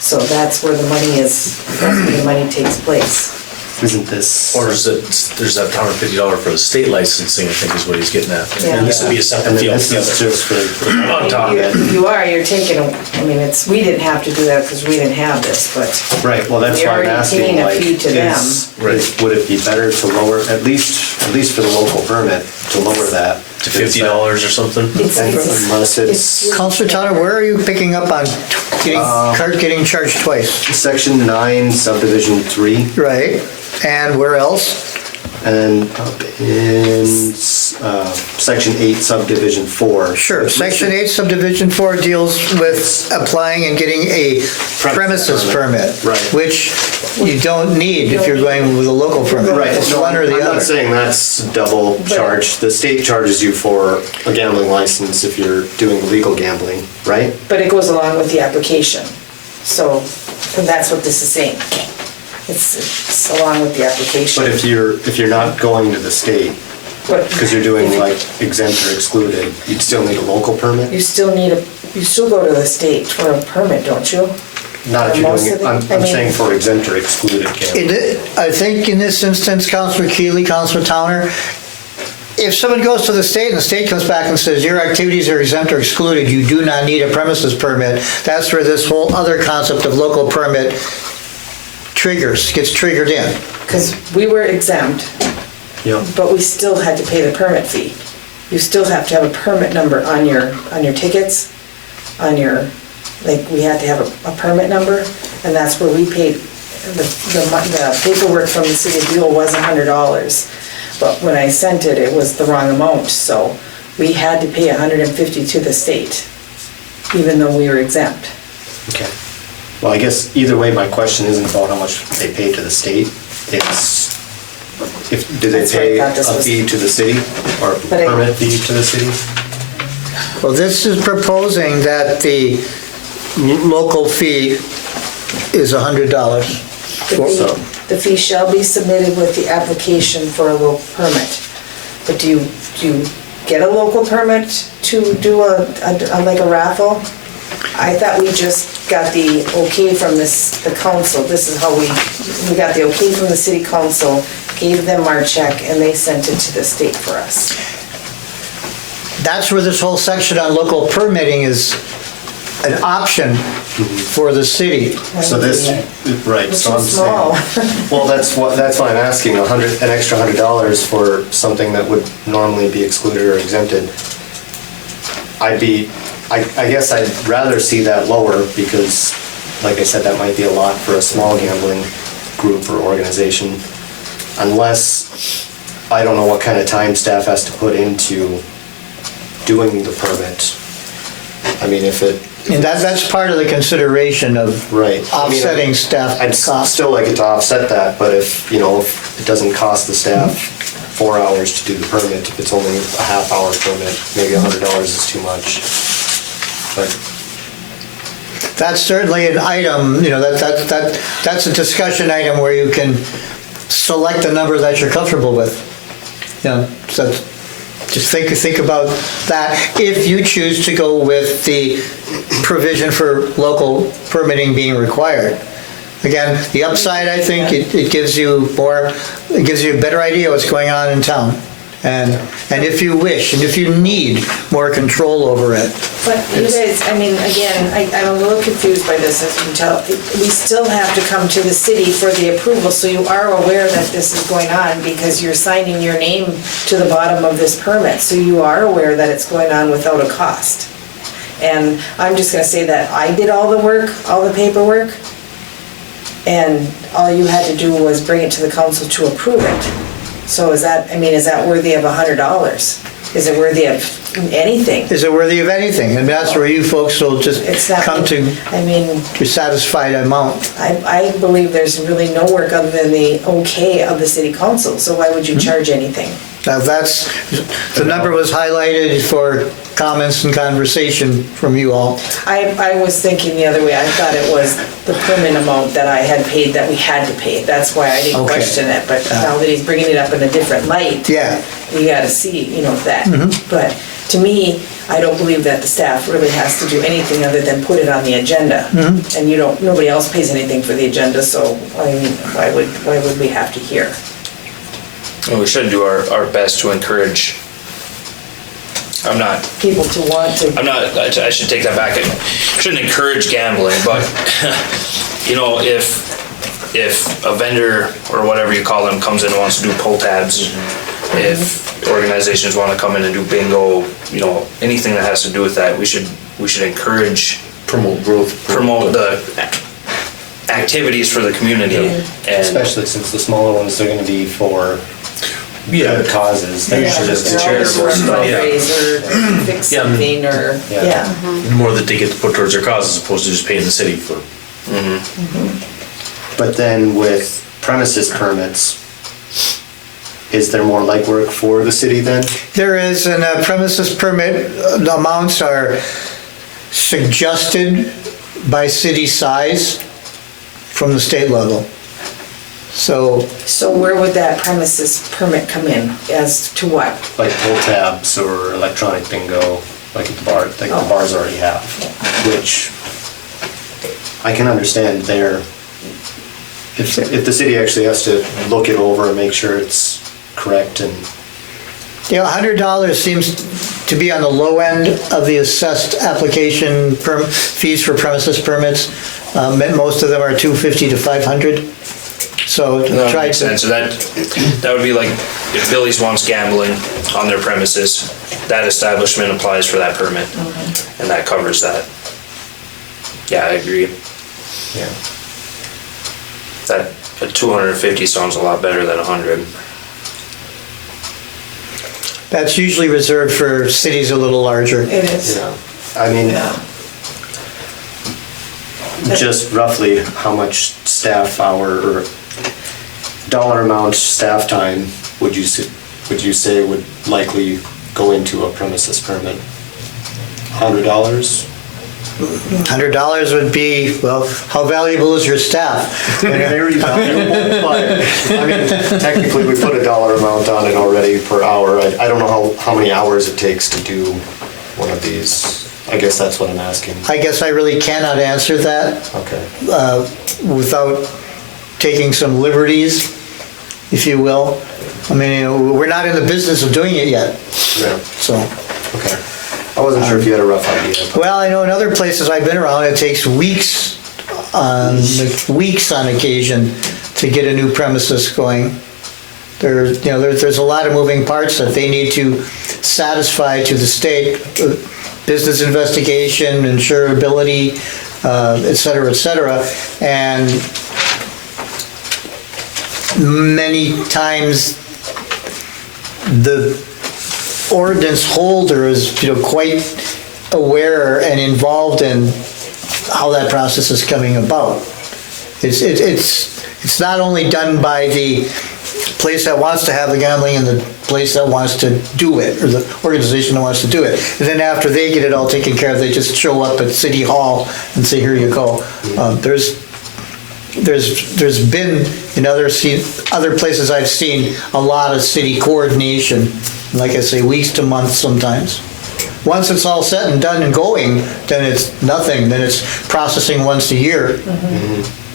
So that's where the money is, that's where the money takes place. isn't this? Or is it, there's that $150 for the state licensing, I think is what he's getting at. Yeah. And this would be a And separate then fee this is altogether. just for. On top of it. You're taking, I mean, we didn't have to do that because we didn't have this, but Right, well, that's You're why I'm already asking, paying a like, fee to them. would it be better to lower, at least for the local permit, to lower that? To $50 or something? Unless it's Counselor Tanner, where are you picking up on getting charged twice? section 9, subdivision 3, Right, and where else? and up in section 8, subdivision 4. Sure, section 8 subdivision 4 deals with applying and getting a premises permit. Right. Which you don't need if you're going with a local permit. Right, It's no, one or the I'm not other. saying that's double charge. The state charges you for a gambling license if you're doing legal gambling, right? But it goes along with the application. So, and that's what this is saying. It's along with the application. But if you're not going to the state, But because you're doing like exempt or excluded, you'd still need a local permit? you still go to the state for a permit, don't you? Not if you're Most doing of it, I'm it, I mean- saying for exempt or excluded gambling. I think in this instance, Counselor Keeley, Counselor Towner, if someone goes to the state and the state comes back and says your activities are exempt or excluded, you do not need a premises permit, that's where this whole other concept of local permit gets triggered in. Because we were exempt, Yeah. but we still had to pay the permit fee. You still have to have a permit number on your tickets, we had to have a permit number, and that's where we paid, the paperwork from the city of Buhl was $100. But when I sent it, it was the wrong amount, so we had to pay $150 to the state, even though we were exempt. Okay. Well, I guess either way, my question isn't about how much they pay to the state. It's, do they That's what I pay thought this a was. fee to the city or a But I- permit fee to the city? Well, this is proposing that the local fee is $100. The fee shall be submitted with the application for a local permit. But do you get a local permit to do like a raffle? I thought we just got the okay from the council. This is how we got the okay from the city council, gave them our check, and they sent it to the state for us. That's where this whole section on local permitting is an option for the city. So this, right, It's so I'm too small. saying, well, that's why I'm asking, an extra $100 for something that would normally be excluded or exempted. I guess I'd rather see that lower because, like I said, that might be a lot for a small gambling group or organization. Unless, I don't know what kind of time staff has to put into doing the permit. I mean, if it. And that's part of the consideration of Right. offsetting staff I'd costs. still like it to offset that, but if it doesn't cost the staff 4 hours to do the permit, if it's only a half-hour permit, maybe $100 is too much. But That's certainly an item, that's a discussion item where you can select a number that you're comfortable with. So just think about that if you choose to go with the provision for local permitting being required. Again, the upside, I think, it gives you a better idea what's going on in town. And if you wish, and if you need more control over it. But you guys, I mean, again, I'm a little confused by this, as you can tell. We still have to come to the city for the approval, so you are aware that this is going on because you're signing your name to the bottom of this permit. So you are aware that it's going on without a cost. And I'm just gonna say that I did all the work, all the paperwork, and all you had to do was bring it to the council to approve it. So is that worthy of $100? Is it worthy of anything? Is it worthy of anything? And that's where you folks will just It's not- come to I mean, your satisfied amount. I believe there's really no work other than the okay of the city council, so why would you charge anything? Now that's, the number was highlighted for comments and conversation from you all. I was thinking the other way. I thought it was the permit amount that I had paid that we had to pay. That's why I didn't Okay. question it, but now that he's bringing it up in a different light. Yeah. We gotta see, that. But to me, I don't believe that the staff really has to do anything other than put it on the agenda. And nobody else pays anything for the agenda, so I mean, why would we have to hear? Well, we should do our best to encourage. People to want to. I should take that back. I shouldn't encourage gambling, but if a vendor or whatever you call them comes in and wants to do pull tabs, if organizations want to come in and do bingo, anything that has to do with that, we should encourage, Promote growth. promote the activities for the community. And Especially since the smaller ones are gonna be for good causes. They're Yeah, just they're always charitable for a stuff. fundraiser, fix Yeah. something, or, Yeah. yeah. More that they get to put towards their cause as opposed to just paying the city for. But then with premises permits, is there more legwork for the city then? There is, and premises permit, the amounts are suggested by city size from the state level. So, So where would that premises permit come in, as to what? Like pull tabs or electronic bingo, like at the bar, like the bars already have, which I can understand there. If the city actually has to look it over and make sure it's correct and, $100 seems to be on the low end of the assessed application fees for premises permits. Most of them are $250 to $500. So that try makes to, sense. So that would be like if Billy's wants gambling on their premises, that establishment applies for that permit, and that covers that. Yeah, I agree. yeah. That 250 sounds a lot better than 100. that's usually reserved for cities a little larger. It is. Yeah. I mean, Yeah. just roughly how much staff hour or dollar amount staff time would you say would likely go into a premises permit? $100? $100 would be, well, how valuable is your staff? Very valuable, but I mean, technically we put a dollar amount on it already per hour. I don't know how many hours it takes to do one of these. I guess that's what I'm asking. I guess I really cannot answer that Okay. without taking some liberties, if you will. I mean, we're not in the business of doing it yet, Yeah. so. Okay. I wasn't sure if you had a rough idea. Well, I know in other places I've been around, it takes weeks on occasion to get a new premises going. There's a lot of moving parts that they need to satisfy to the state, business investigation, insurability, et cetera, and many times the ordinance holder is, quite aware and involved in how that process is coming about. It's not only done by the place that wants to have the gambling and the place that wants to do it, or the organization that wants to do it. And then after they get it all taken care of, they just show up at City Hall and say, here you go. There's been, in other places I've seen, a lot of city coordination, like I say, weeks to months sometimes. Once it's all set and done and going, then it's nothing, then it's processing once a year.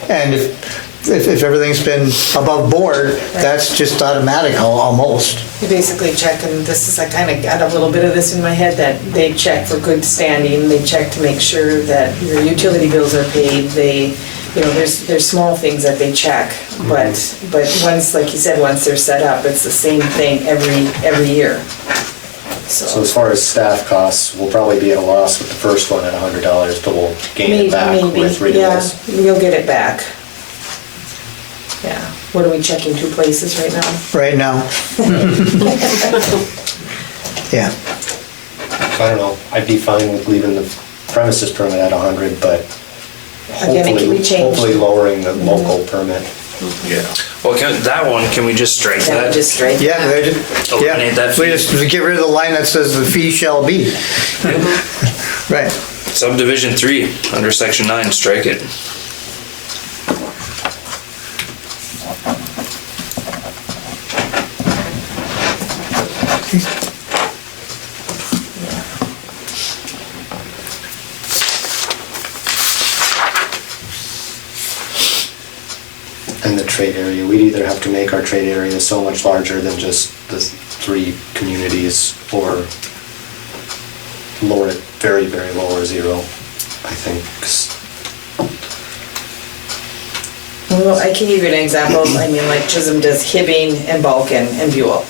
And if everything's been above board, that's just automatic almost. You basically check, and this is, I kind of got a little bit of this in my head, that they check for good standing, they check to make sure that your utility bills are paid, there's small things that they check, but once, like you said, once they're set up, it's the same thing every year. So as far as staff costs, we'll probably be at a loss with the first one at $100, but we'll gain it back with renewals. Yeah, you'll get it back. Yeah, what are we checking, 2 places right now? Right now. Yeah. I don't know, I'd be fine with leaving the premises permit at 100, but Again, it can be changed. hopefully lowering the local permit. Yeah. Well, can we just strike Yeah, that? just straight. Yeah, Eliminate that we fee. just get rid of the line that says the fee shall be. Right. Subdivision 3, under section 9, strike it. And the trade area, we'd either have to make our trade area so much larger than just the 3 communities, or lower it very, very low or 0, I think. Well, I can give you an example. I mean, like Chisholm does Hibbing and Balkan and Buhl.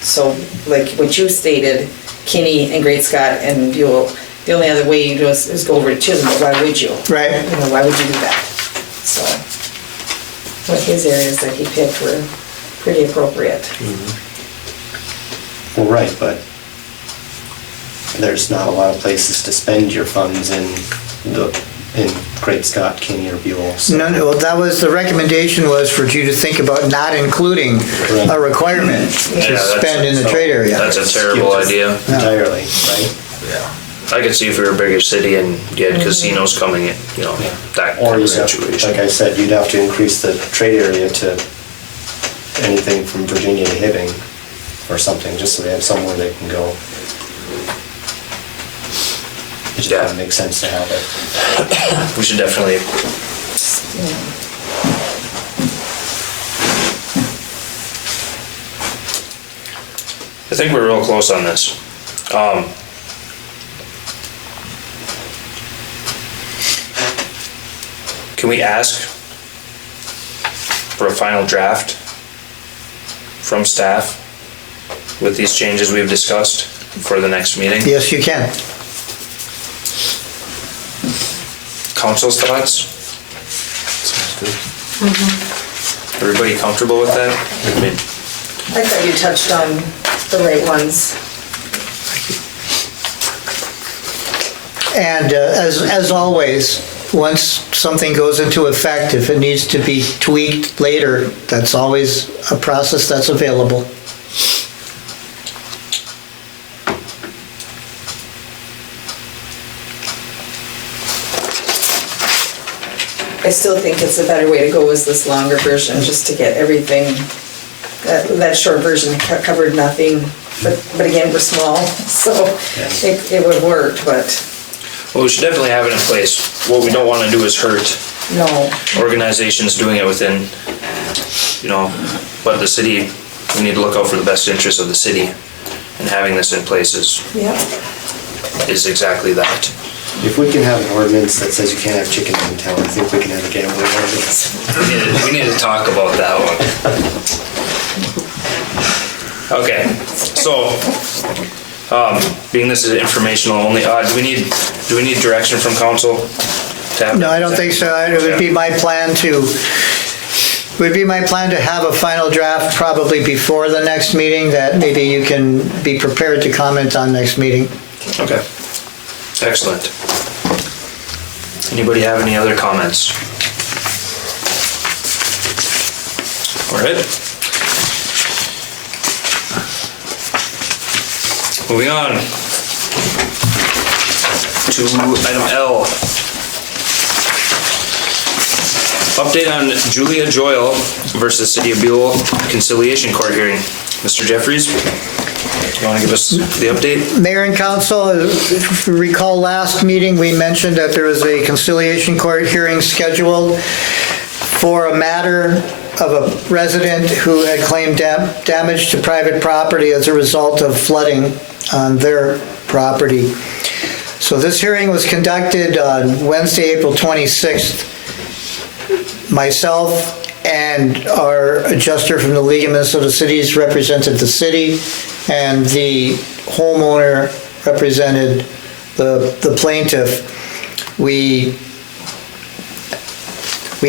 So like what you stated, Kinney and Great Scott and Buhl, the only other way you do is go over to Chisholm, but why would you? Right. Why would you do that? So, what his areas that he picked were pretty appropriate. Well, right, but there's not a lot of places to spend your funds in Great Scott, Kinney, or Buhl. So. No, that was, the recommendation was for you to think about not including a requirement to spend in the trade area. That's a terrible idea. Entirely, right? I could see if we were a bigger city and you had casinos coming in, that Or kind of you'd have, situation. like I said, you'd have to increase the trade area to anything from Virginia to Hibbing or something, just so they have somewhere they can go. It just kind of makes sense to have it. We should definitely, I think we're real close on this. Can we ask for a final draft from staff with these changes we've discussed for the next meeting? Yes, you can. Council's thoughts? Everybody comfortable with that? I mean, I thought you touched on the right ones. And as always, once something goes into effect, if it needs to be tweaked later, that's always a process that's available. I still think it's a better way to go is this longer version, just to get everything. That short version covered nothing, but again, we're small, so it would work, but well, we should definitely have it in place. What we don't want to do is hurt no. organizations doing it within, but the city, we need to look out for the best interests of the city, and having this in place Yep. is exactly that. If we can have an ordinance that says you can't have chickens in town, I think we can have a gambling ordinance. We need to talk about that one. Okay, so, being this is informational only, do we need direction from council to have? No, I don't think so. It would be my plan to have a final draft probably before the next meeting that maybe you can be prepared to comment on next meeting. Okay, excellent. Anybody have any other comments? All right. Moving on to item L. Update on Julia Joyle versus City of Buhl conciliation court hearing. Mr. Jeffries, you want to give us the update? Mayor and council, if you recall last meeting, we mentioned that there was a conciliation court hearing scheduled. for a matter of a resident who had claimed damage to private property as a result of flooding on their property. So this hearing was conducted on Wednesday, April 26th. Myself and our adjuster from the League of Minnesota Cities represented the city, and the homeowner represented the plaintiff. We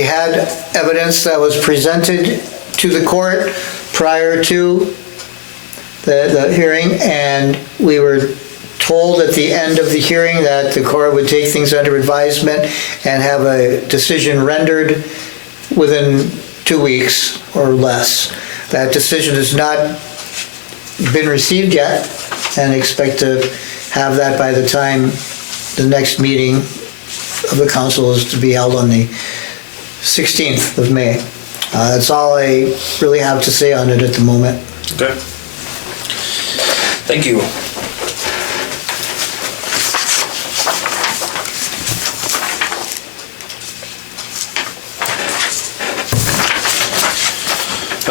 had evidence that was presented to the court prior to the hearing, and we were told at the end of the hearing that the court would take things under advisement and have a decision rendered within 2 weeks or less. That decision has not been received yet, and expect to have that by the time the next meeting of the council is to be held on the 16th of May. That's all I really have to say on it at the moment. Okay. Thank you.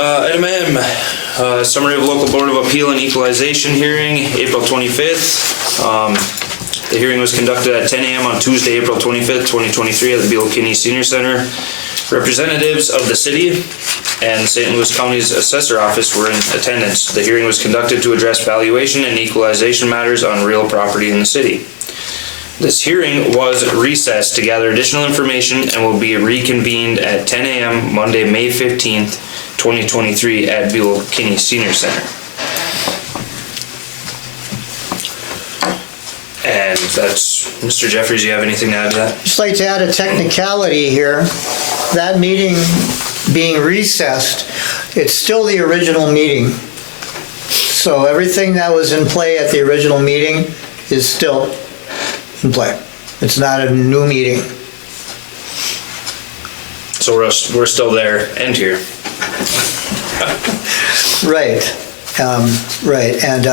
Item M, summary of local Board of Appeal and Equalization hearing, April 25th. The hearing was conducted at 10 a.m. on Tuesday, April 25th, 2023 at the Buhl Senior Center. Representatives of the city and St. Louis County's assessor office were in attendance. The hearing was conducted to address valuation and equalization matters on real property in the city. This hearing was recessed to gather additional information and will be reconvened at 10 a.m. Monday, May 15th, 2023 at Buhl Senior Center. And that's, Mr. Jeffries, you have anything to add to that? Just like to add a technicality here. That meeting being recessed, it's still the original meeting. So everything that was in play at the original meeting is still in play. It's not a new meeting. So we're still there and here. Right, right, and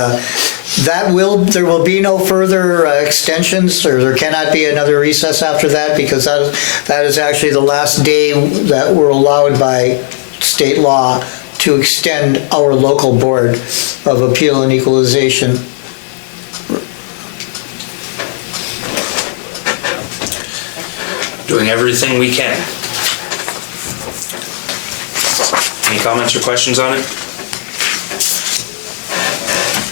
there will be no further extensions, or there cannot be another recess after that, because that is actually the last day that we're allowed by state law to extend our local Board of Appeal and Equalization. Doing everything we can. Any comments or questions on it?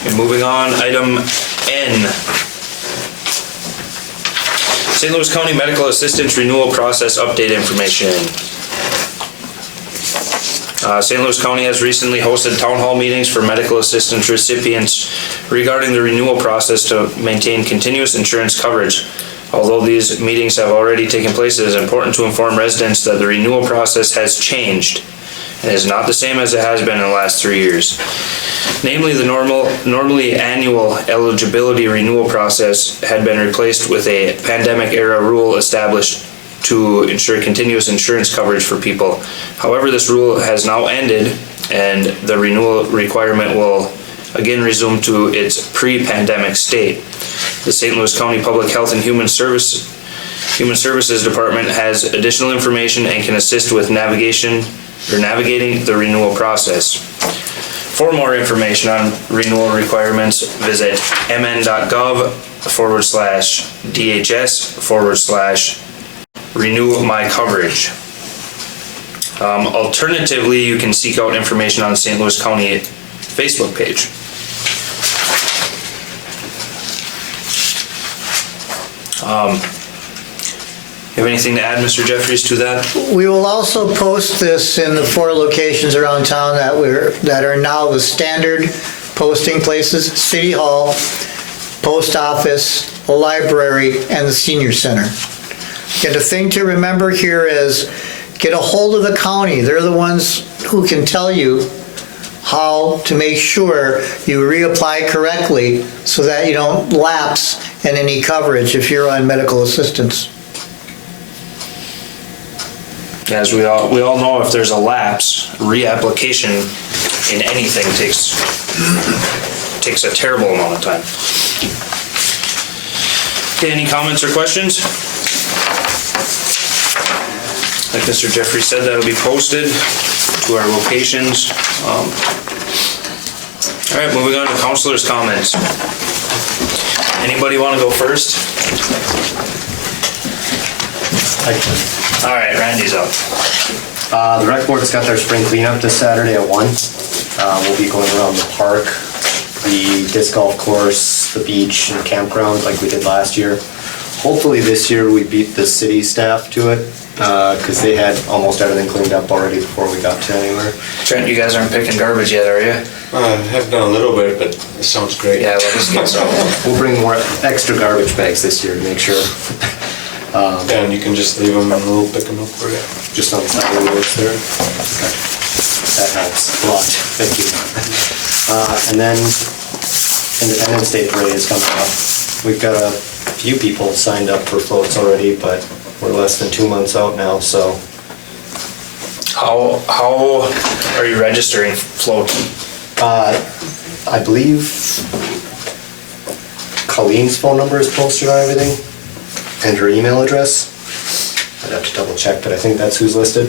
Okay, moving on, item N. St. Louis County Medical Assistance Renewal Process Update Information. St. Louis County has recently hosted town hall meetings for medical assistance recipients regarding the renewal process to maintain continuous insurance coverage. Although these meetings have already taken place, it is important to inform residents that the renewal process has changed and is not the same as it has been in the last 3 years. Namely, the normally annual eligibility renewal process had been replaced with a pandemic-era rule established to ensure continuous insurance coverage for people. However, this rule has now ended, and the renewal requirement will again resume to its pre-pandemic state. The St. Louis County Public Health and Human Services Department has additional information and can assist with navigating the renewal process. For more information on renewal requirements, visit mn.gov/DHS/renew my coverage. Alternatively, you can seek out information on St. Louis County Facebook page. You have anything to add, Mr. Jeffries, to that? We will also post this in the 4 locations around town that are now the standard posting places: City Hall, Post Office, the library, and the Senior Center. And the thing to remember here is get a hold of the county. They're the ones who can tell you how to make sure you reapply correctly so that you don't lapse in any coverage if you're on medical assistance. As we all know, if there's a lapse, reapplication in anything takes a terrible amount of time. Okay, any comments or questions? like Mr. Jeffrey said, that'll be posted to our locations. All right, moving on to counselors' comments. Anybody want to go first? All right, Randy's up. The rec board has got their spring cleanup this Saturday at 1. We'll be going around the park, the disc golf course, the beach, and campground like we did last year. Hopefully this year we beat the city staff to it, because they had almost everything cleaned up already before we got to anywhere. Trent, you guys aren't picking garbage yet, are you? I have done a little bit, but it sounds great. Yeah, let us get some. We'll bring more extra garbage bags this year to make sure. And you can just leave them and we'll pick them up for you. Just on the side of the roads there. Okay. That helps a lot, thank you. And then Independence Day Parade is coming up. We've got a few people signed up for floats already, but we're less than 2 months out now, so. How are you registering float? I believe Colleen's phone number is posted on everything, and her email address. I'd have to double check, but I think that's who's listed.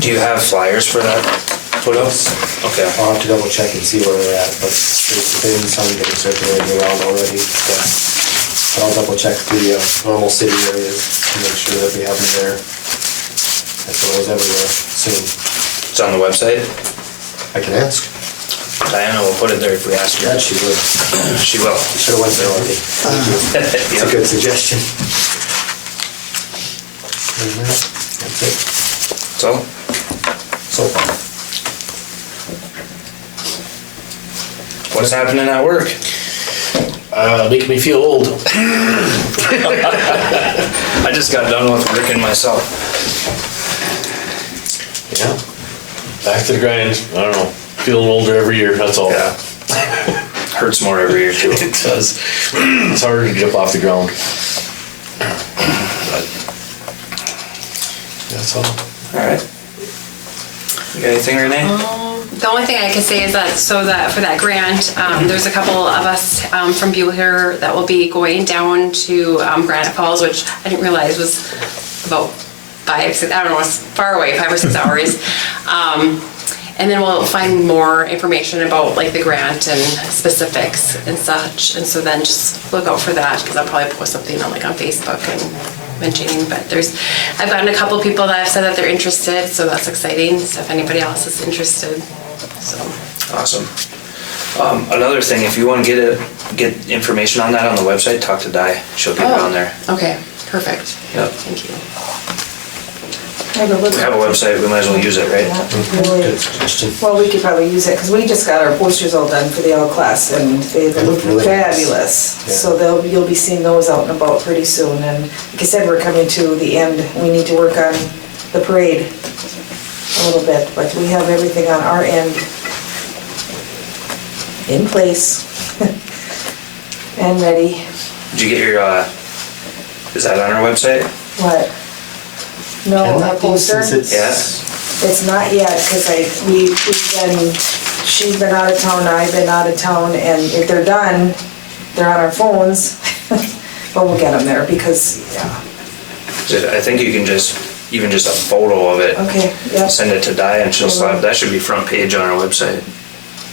Do you have flyers for that put up? Okay. I'll have to double check and see where they're at, but there's been some getting circulated around already. Yeah. But I'll double check the normal city areas to make sure that we have them there, as well as everywhere soon. It's on the website. I can ask. Diana will put it there if we ask her. Yeah, she would. She will. Should have went there already. It's a good suggestion. And that's it. So, So far. what's happening at work? Making me feel old. I just got done with working myself. Yeah. Back to the grind. I don't know. Feeling older every year, that's all. Yeah. Hurts more every year too. It does. It's harder to get up off the ground. But that's all. All right. You got anything, Renee? The only thing I can say is that for that grant, there's a couple of us from Buhl here that will be going down to Granite Falls, which I didn't realize was about 5, 6, I don't know, it's far away, 5 or 6 hours. And then we'll find more information about like the grant and specifics and such. And so then just look out for that, because I'll probably post something on Facebook and mentioning. But I've gotten a couple people that have said that they're interested, so that's exciting. So if anybody else is interested, so. Awesome. Another thing, if you want to get information on that on the website, talk to Di. She'll get it on there. Okay, perfect. Yep. Thank you. I have a We have a website, we might as well use it, right? Good suggestion. Well, we could probably use it, because we just got our posters all done for the L class, and they look Really nice. fabulous. Yeah. So you'll be seeing those out and about pretty soon, and like I said, we're coming to the end. We need to work on the parade a little bit, but we have everything on our end in place and ready. Did you get your, is that on our website? What? No, Can our that be, poster? since Yeah. It's not yet, because she's been out of town, I've been out of town, and if they're done, they're on our phones. But we'll get them there, because, yeah. I think you can even just a photo of it. Okay, yep. Send it to Di and she'll slap, that should be front page on our website.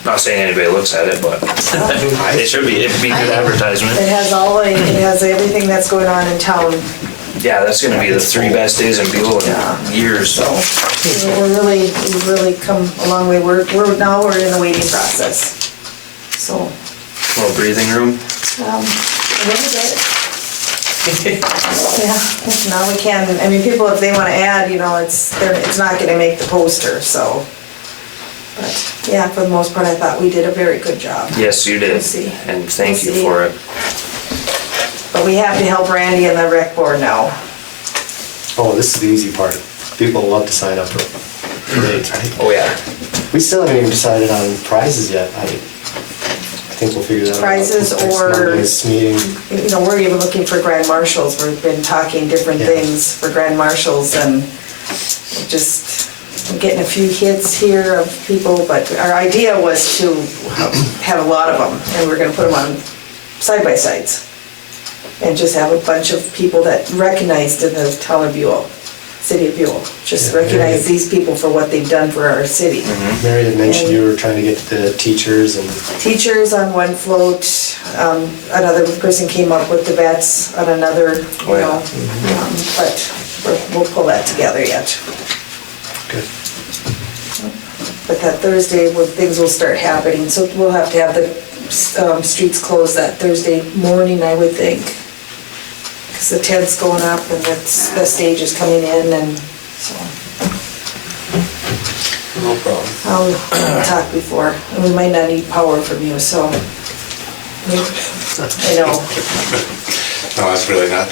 Not saying anybody looks at it, but it'd be good advertisement. It has everything that's going on in town, Yeah, that's gonna be the 3 best days in Buhl Yeah. in years. so we've really come a long way. We're in the waiting process, so. Little breathing room. A little bit. Yeah, now we can, I mean, people, if they want to add, it's not going to make the poster, so. But, yeah, for the most part, I thought we did a very good job. Yes, you did. We'll see. And thank We'll you see. for it. But we have to help Randy and the rec board now. Oh, this is the easy part. People love to sign up for parades, right? Oh, yeah. We still haven't even decided on prizes yet. I think we'll figure that out. Prizes Next or- Monday's meeting. We're even looking for grand marshals. We've been talking different Yeah. things for grand marshals, and just getting a few hits here of people, but our idea was to have a lot of them, and we're gonna put them on side-by-sides. and just have a bunch of people that recognized in the town of Buhl, city of Buhl. Just Yeah, recognize yeah. these people for what they've done for our city. Mary had mentioned you were trying to get the teachers and Teachers on one float, another person came up with the vets on another, you know, but we'll pull that together yet. good. But that Thursday, where things will start happening, so we'll have to have the streets closed that Thursday morning, I would think. Because the tent's going up and the stage is coming in, and so No problem. I'll talk before. And we might not need power from you, so. I know, No, that's really not,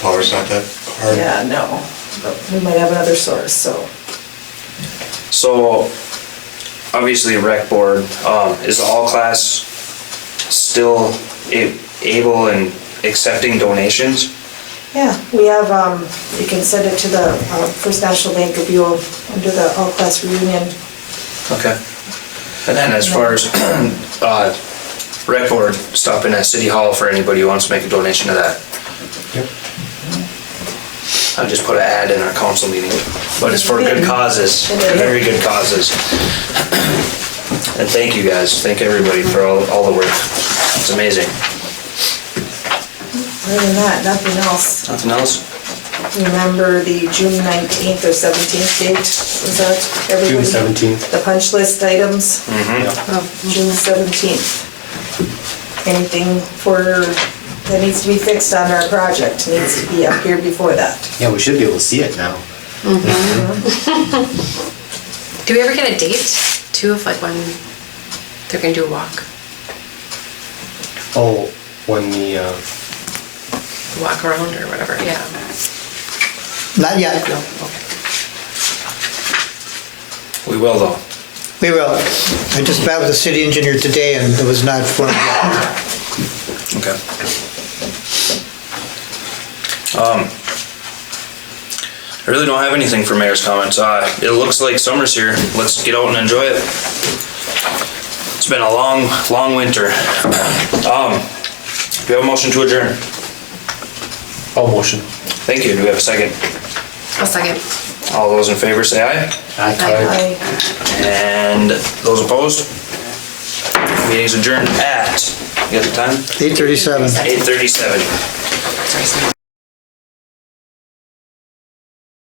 power's not that hard. yeah, no, but we might have another source, so. So, obviously rec board, is the all class still able and accepting donations? Yeah, we have, you can send it to the First National Bank of Buhl under the all-class reunion. Okay. And then as far as, rec board, stopping at City Hall for anybody who wants to make a donation to that. Yep. I just put an ad in our council meeting, but it's for good causes, very good causes. And thank you guys, thank everybody for all the work. It's amazing. Other than that, nothing else. Nothing else? Remember the June 19th or 17th date? Was that everybody? June 17th. The punch list items? Yeah. June 17th. Anything that needs to be fixed on our project needs to be up here before that. Yeah, we should be able to see it now. Do we ever get a date too of like when they're gonna do a walk? Oh, when the, Walk around or whatever, yeah. Not yet. We will though. We will. I just met with the city engineer today and it was not formed yet. Okay. I really don't have anything for mayor's comments. It looks like summer's here. Let's get out and enjoy it. It's been a long winter. Do we have a motion to adjourn? All motion. Thank you. Do we have a second? I'll second. All those in favor say aye. Aye. And those opposed? Meeting's adjourned at, you got the time? 8:37. 8:37. Sorry.